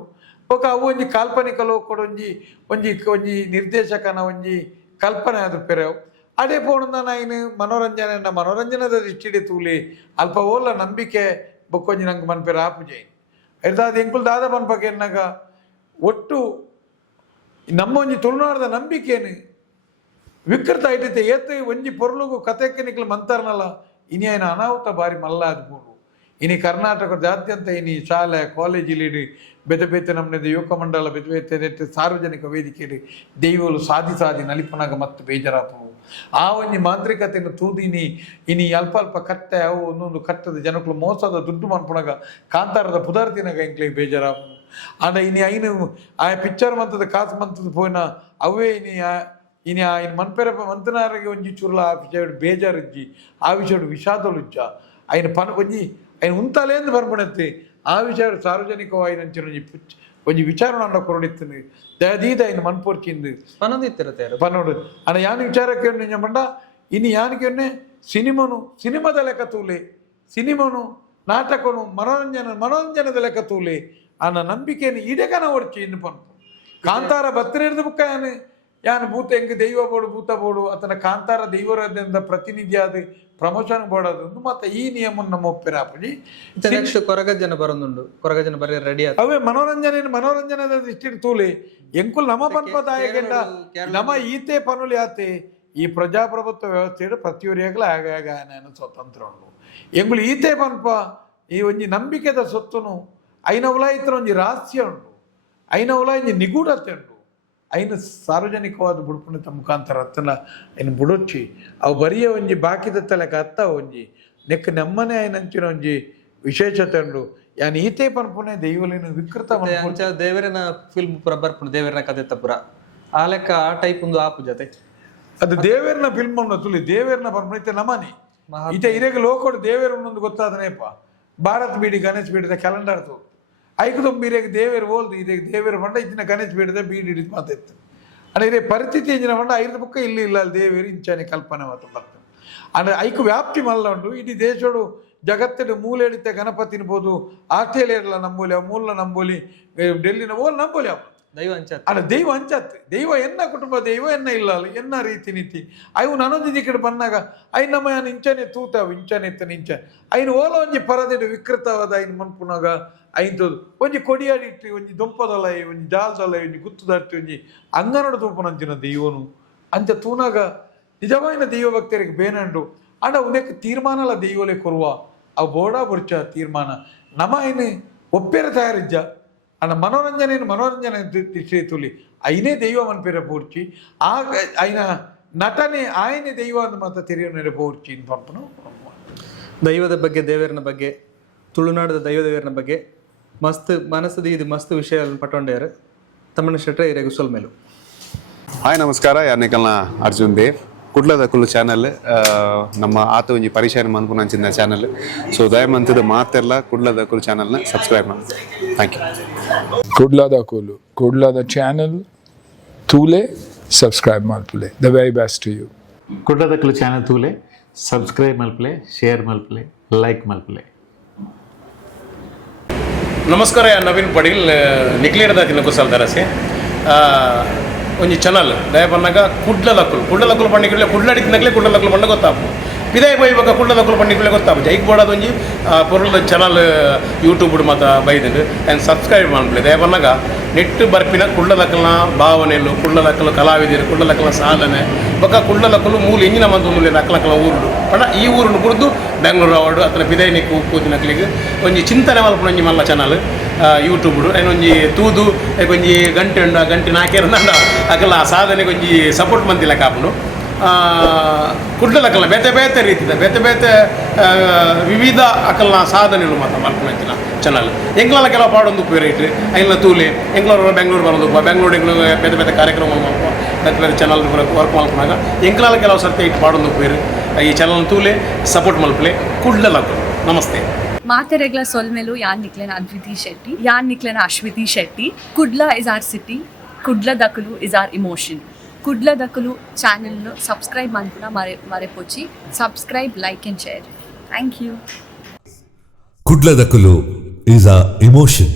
ಒಕ್ಕ ಅವು ಒಂಜಿ ಕಾಲ್ಪನಿಕಲು ಕೂಡ ಒಂಜಿ ನಿರ್ದೇಶಕನ ಒಂಜಿ ಕಲ್ಪನೆ ಅದು ಪೆರೆವು ಅದೇ ಪೋಣದ ನಾಯಿನ ಮನೋರಂಜನೆದ ದೃಷ್ಟಿಡೆ ತೂಲಿ ಅಲ್ಪ ಓಲ ನಂಬಿಕೆ ಬೊಕ್ಕೊಂಜಿ ನಂಗೆ ಮನ್ಪೇರ ಆಪು ಜೈನ್ ಇರ್ದಾದ ಎಂಕುಲ್ ದಾದ ಪನ್ಪಕ್ಕೆ ಎನ್ನಾಗ ಒಟ್ಟು ನಮ್ಮ ಒಂಜಿ ತುಳುನಾಡದ ನಂಬಿಕೆನು ವಿಕೃತ ಐಟೈತೆ ಏತ್ ಒಂಜಿ ಪೊರ್ಲುಗು ಕಥೆಕ್ಕೆ ನಿಕ್ಲು ಮಂತಾರನಲ್ಲ ಇನಿ ಆಯ್ನ ಅನಾಹುತ ಬಾರಿ ಮಲ್ಲ ಆದ್ಬೋದು ಇನಿ ಕರ್ನಾಟಕದಾದ್ಯಂತ ಇನಿ ಶಾಲೆ ಕಾಲೇಜಿಲಿಡಿ ಬೆತೆ ಬೆತೆ ನಮ್ಮನೆದ ಯುವಕ ಮಂಡಲ ಬೆತೆ ಬೆತೆ ಸಾರ್ವಜನಿಕ ವೇದಿಕೆಯಲ್ಲಿ ದೈವಲು ಸಾಧಿ ನಲಿಪನಾಗ ಮತ್ತು ಬೇಜಾರಾಪವು ಆ ಒಂಜಿ ಮಾಂತ್ರಿಕತೆಯನ್ನು ತೂದಿನಿ ಇನಿ ಅಲ್ಪ ಕಟ್ಟೆ ಅವು ಒಂದೊಂದು ಕಟ್ಟದ ಜನಕ್ಕಳು ಮೋಸದ ದುಡ್ಡು ಮನ್ಪುನಾಗ ಕಾಂತಾರದ ಪುದಾರ್ತಿನಾಗ ಇಂಕ್ಲಿಗೆ ಬೇಜಾರಾಪು ಆಂಡ ಇನಿ ಐನು ಆ ಪಿಕ್ಚರ್ ಮಂತದ ಕಾಸು ಮಂತದ ಪೋಯಿನ ಅವೇ ಇನಿ ಆಯ್ನ ಮನ್ಪೆರ ಮಂತನಾರಿಗೆ ಒಂಜಿ ಚುರ್ಲ ಆ ವಿಷಯ ಬೇಜಾರಿಜ್ಜಿ ಆ ವಿಷಯ ವಿಷಾದಲುಜ್ಜ ಆಯ್ನ ಒಂಜಿ ಆಯ್ನ ಉಂತಲೇಂದು ಬರ್ಪಣತ್ತೆ ಆ ವಿಷಯ ಸಾರ್ವಜನಿಕವಾಯಿನಂಚಿನ ಒಂಜಿ ವಿಚಾರ ಕೊರಡಿತ್ತು ದಯದೀದ ಆಯ್ನ ಮನ್ಪೋರ್ಚಿಂದು ಪನ್ನೋಡು ಅಣ್ಣ ಯಾನ್ ವಿಚಾರಕ್ಕೆ ನಿಜ ಮಂಡ ಇನಿ ಯಾನಿಗೆ ಸಿನಿಮಾದ ಲೆಕ್ಕ ತೂಲೆ ಸಿನಿಮಾನು ನಾಟಕನು ಮನೋರಂಜನದ ಲೆಕ್ಕ ತೂಲೆ ಅನ್ನ ನಂಬಿಕೆಯನ್ನು ಇಡೆಗನ ಒಡ್ಚಿ ಇನ್ನು ಪನ್ಪು ಕಾಂತಾರ ಬತ್ತಿರ ಬುಕ್ಕ ಯಾನು ಭೂತ ಹೆಂಗೆ ದೈವ ಬೋಡು ಭೂತ ಬೋಡು ಅತನ ಕಾಂತಾರ ದೈವರದಿಂದ ಪ್ರತಿನಿಧಿ ಆದ ಪ್ರಮೋಷನ್ ಬೋಡೋದು ಮತ್ತೆ ಈ ನಿಯಮ ನಮ್ಮ ಒಪ್ಪಿರಾಪುಜಿ ನೆಕ್ಸ್ಟ್ ಕೊರಗಜ್ಜನ ಬರೋದುಂಡು ಕೊರಗಜ್ಜನ ಬರೀ ರೆಡಿ ಅವೇ ಮನೋರಂಜನದ ದೃಷ್ಟಿ ತೂಲಿ ಎಂಕುಲ್ ನಮ್ಮ ಪನ್ಪದಾಯಗೆಂಡ ನಮ್ಮ ಈತೆ ಪನುಲಿ ಆತೆ ಈ ಪ್ರಜಾಪ್ರಭುತ್ವ ವ್ಯವಸ್ಥೆയുടെ ಪ್ರತಿಯೊರಿಯಾಗಲೂ ಆಗಾಗ ಸ್ವತಂತ್ರ ಉಂಡು ಎಂಗುಲು ಈತೆ ಪನ್ಪ ಈ ಒಂಜಿ ನಂಬಿಕೆದ ಸೊತ್ತುನು ಐನ ಉಲಾಯಿತ್ರ ಒಂಜಿ ರಹಸ್ಯ ಉಂಡು ಐನ ಉಲಾಯಿ ನಿಗೂಢತೆ ಉಂಡು ಐನು ಸಾರ್ವಜನಿಕವಾದ ಬುಡ್ಪುಣಿತ ಮುಖಾಂತರ ಅತ್ತನ ಐನು ಬುಡೊಚ್ಚಿ ಅವು ಬರಿಯ ಒಂಜಿ ಬಾಕಿದ ತಲೆಕ ಅತ್ತ ಒಂಜಿ ನೆಕ್ ನಮ್ಮನೆ ಐನಂಚಿನ ಒಂಜಿ ವಿಶೇಷತೆ ಉಂಡು ಯಾನ್ ಈತೆ ಪನ್ಪುನೆ ದೈವಲಿನ ವಿಕೃತ ದೇವರನ ಫಿಲ್ಮ್ ಪುರ ಬರ್ಪುಂಡು ದೇವರನ ಕಥೆ ತಪುರ ಆ ಲೆಕ್ಕ ಆ ಟೈಪ್ ಒಂದು ಆಪು ಜೊತೆ ಅದು ದೇವೇರ್ನ ಫಿಲ್ಮ್ ಅನ್ನು ತುಳಿ ದೇವೇರ್ನ ಪನ್ಪುಣಿತೆ ನಮನಿ ಈತ ಇರೆಗೆ ಲೋಕೋಡು ದೇವೇರು ಒಂದು ಗೊತ್ತಾದನೇಪ ಭಾರತ್ ಬೀಡಿ ಗಣೇಶ್ ಬೀಡಿದ ಕ್ಯಾಲೆಂಡರ್ ತೋ ಐಕುದೊಂಬೀರೆಗೆ ದೇವೇರು ಓಲ್ದು ಇದೆ ದೇವೇರು ಮಂಡ ಇಚ್ಚಿನ ಗಣೇಶ್ ಬೀಡಿದ ಬೀಡಿ ಹಿಡಿದು ಮಾತಾಯ್ತು ಅಂದ್ರೆ ಇರೇ ಪರಿಸ್ಥಿತಿ ಎಂಜಿನ ಮಂಡ ಐದು ಬುಕ್ಕ ಇಲ್ಲ ದೇವೇರು ಇಂಚಾನೆ ಕಲ್ಪನೆ ಮಾತು ಬರ್ತದೆ ಅಂದ್ರೆ ಐಕು ವ್ಯಾಪ್ತಿ ಮಲ್ಲ ಉಂಡು ಇಡೀ ದೇಶೋಡು ಜಗತ್ತಿನ ಮೂಲೆಡಿತ ಗಣಪತಿ ಇರ್ಬೋದು ಆಸ್ಟ್ರೇಲಿಯಾಡ್ಲ ನಂಬೋಲಿ ಮೂಲ ನಂಬೋಲಿ ಡೆಲ್ಲಿನ ಓಲ್ ನಂಬೋಲಿ ಅವು ದೈವ ಅಂಚತ್ ಅಲ್ಲ ದೈವ ಅಂಚತ್ ದೈವ ಎನ್ನ ಕುಟುಂಬ ದೈವ ಎನ್ನ ಇಲ್ಲ ಎನ್ನ ರೀತಿ ನೀತಿ ಅವು ನನೊಂದು ಕಡೆ ಬಂದಾಗ ಐ ನಮ್ಮ ಇಂಚನೆ ತೂತಾವು ಇಂಚನೆ ಎತ್ತ ನಿಂಚ ಐನು ಓಲ ಒಂಜಿ ಪರದಿಡು ವಿಕೃತವಾದ ಐನು ಮನ್ಪುನಾಗ ಐಂತದು ಒಂಜಿ ಕೊಡಿಯಾಡಿಟ್ಟಿ ಒಂಜಿ ದುಂಪದೊಲೈ ಒಂಜಿ ಜಾಲದೊಲೈ ಒಂಜಿ ಗುತ್ತುದಟ್ಟಿ ಒಂಜಿ ಅಂಗನಡು ತೂಪನಂಚಿನ ದೈವನು ಅಂಚ ತೂನಾಗ ನಿಜವಾಯಿನ ದೈವ ಭಕ್ತರಿಗೆ ಬೇನಂಡು ಆಂಡ ಉನೇಕ ತೀರ್ಮಾನಲ ದೈವಲೆ ಕೊರುವ ಅವು ಬೋಡ ಬುರ್ಚ ತೀರ್ಮಾನ ನಮ ಐನು ಒಪ್ಪೇರ ತಯಾರಿಜ್ಜ ಅನ್ನ ಮನೋರಂಜನೆ ತುಲಿ ಐನೇ ದೈವ ಮನ್ಪೇರ ಪೂರ್ಚಿ ಆಗ ಐನ ನಟನೆ ಆಯನೆ ದೈವ ಅಂದ್ ಮಾತ ತೆರೆಯ ಪೂರ್ಚಿ ಅಂತ ದೈವದ ಬಗ್ಗೆ ದೇವರನ ಬಗ್ಗೆ ತುಳುನಾಡದ ದೈವದೇವರನ ಬಗ್ಗೆ ಮಸ್ತ್ ಮನಸ್ಸದ ಇದು ಮಸ್ತ್ ವಿಷಯಗಳನ್ನು ಪಟ್ಟೊಂಡ್ಯಾರ ತಮ್ಮಣ್ಣ ಶೆಟ್ರೆ ಇರೆಗು ಸೊಲ್ಮೇಲು. ಹಾಯ್ ನಮಸ್ಕಾರ ಯಾರ್ನಿಕಲ್ನ ಅರ್ಜುನ್ ದೇವ್ ಕುಡ್ಲದ ಕುಲ್ಲು ಚಾನಲ್ ನಮ್ಮ ಆತ ಒಂಜಿ ಪರಿಚಯ ಮನ್ಪುನಂಚಿನ ಚಾನಲ್ ಸೊ ದಯಮಂತದ ಮಾತೆಲ್ಲ ಕುಡ್ಲದ ಕುಲ್ಲು ಚಾನಲ್ನ ಸಬ್ಸ್ಕ್ರೈಬ್ ಮಾಡಿ ಥ್ಯಾಂಕ್ ಯು. ಕುಡ್ಲದ ಚಾನಲ್ ತೂಲೆ ಸಬ್ಸ್ಕ್ರೈಬ್ ಮಲ್ಪಲೆ the very best to you. ಕುಡ್ಲದಕ್ಕಲು ಚಾನಲ್ ತೂಲೆ ಸಬ್ಸ್ಕ್ರೈಬ್ ಮಲ್ಪಲೆ ಶೇರ್ ಮಲ್ಪಲೆ ಲೈಕ್ ಮಲ್ಪಲೆ. ನಮಸ್ಕಾರ ನವೀನ್ ಪಡೀಲ್ ನಿಕ್ಲೇರದ ತಿನ್ನಕು ದರಸೆ ಒಂಜಿ ಚಾನಲ್ ದಯ ಪನ್ನಾಗ ಕುಡ್ಲದಕ್ಕಲು ಪಂಡಿಗೆ ಕುಡ್ಲಡಿತಿನಕ್ಲೆ ಕುಡ್ಲದಕ್ಕಲು ಪಂಡ ಗೊತ್ತಾಪು ಪಿದಾಯ ಬೈ ಇವಾಗ ಕುಡ್ಲದಕ್ಕಲು ಪಂಡಿಗೆ ಗೊತ್ತಾಪು ಜೈಕ್ ಬೋಡದ ಒಂಜಿ ಪೊರುಳ ಚಾನಲ್ ಯೂಟ್ಯೂಬ್ ಮಾತ ಬೈದಿದ್ದು ಆ್ಯಂಡ್ ಸಬ್ಸ್ಕ್ರೈಬ್ ಮಾಡ್ಬಿಡಿ ದಯ ಪನ್ನಾಗ ನೆಟ್ ಬರ್ಪಿನ ಕುಡ್ಲದಕ್ಕಲ್ನ ಭಾವನೆಲು ಕುಡ್ಲದಕ್ಕಲು ಕಲಾವಿದರು ಕುಡ್ಲದಕ್ಕಲ್ನ ಸಾಧನೆ ಬೊಕ್ಕ ಕುಡ್ಲದಕ್ಕಲು ಮೂಲ ಇಂಜಿನ ಮಂದು ಅಕ್ಕಲಕ್ಕಲ ಊರುಡು ಪಂಡ ಈ ಊರನ್ನು ಕುರಿದು ಬೆಂಗಳೂರು ಅವಾರ್ಡು ಅತನ ಪಿದಾಯ ನಿಕ್ಕು ಕೂತಿನಕ್ಲಿಗೆ ಒಂಜಿ ಚಿಂತನೆ ಮಲ್ಪನ ಒಂಜಿ ಮಲ್ಲ ಚಾನಲ್ ಯೂಟ್ಯೂಬ್ ಒಂಜಿ ತೂದು ಒಂಜಿ ಗಂಟೆ ಉಂಡ ಗಂಟೆ ನಾಕೇರ ಅಕಲ್ಲ ಆ ಸಾಧನೆಗೆ ಒಂಜಿ ಸಪೋರ್ಟ್ ಮಂತಿಲ್ಲ ಕಾಪುನು ಕುಡ್ಲಕ್ಕಲ್ಲ ಬೇತೆ ರೀತಿದ ಬೇತೆ ವಿವಿಧ ಅಕಲ್ನ ಸಾಧನೆಗಳು ಮಾತ್ರ ಮಲ್ಪನಂಚಿನ ಚಾನಲ್ ಎಂಗ್ಲ ಕೆಲವು ಪಾಡೊಂದು ಪೇರೇಟ್ ಐನ ತೂಲೆ ಎಂಗ್ಳೂರು ಬೆಂಗಳೂರು ಬರೋದು ಬೆಂಗಳೂರು ಬೇತೆ ಕಾರ್ಯಕ್ರಮ ಮಲ್ಪ ಬೇರೆ ಚಾನಲ್ ವರ್ಕ್ ಮಲ್ಪನಾಗ ಎಂಗ್ಲ ಕೆಲವು ಸರ್ತಿ ಇಟ್ಟು ಪಾಡೊಂದು ಪೇರು ಈ ಚಾನಲ್ ತೂಲೆ ಸಪೋರ್ಟ್ ಮಲ್ಪಲೆ ಕುಡ್ಲಕ್ಕಲ್ಲ. ನಮಸ್ತೆ. ಮಾತೆರೆಗ್ಲ ಸೊಲ್ಮೆಲು ಯಾನ್ ನಿಕ್ಲೆನ ಅದ್ವಿತಿ ಶೆಟ್ಟಿ ಯಾನ್ ನಿಕ್ಲೆನ Ashwiti Shetty. Kudla is our city, Kudla ದಕಲು ಇಸ್ ಆರ್ ಇಮೋಷನ್. ಕುಡ್ಲ ದಕಲು ಚಾನೆಲ್ನು ಸಬ್ಸ್ಕ್ರೈಬ್ ಮನ್ಪುನ ಮರೆಪೊಚ್ಚಿ subscribe like and share. Thank you. ಕುಡ್ಲದಕುಲು ಈಸ್ ಅ ಇಮೋಷನ್.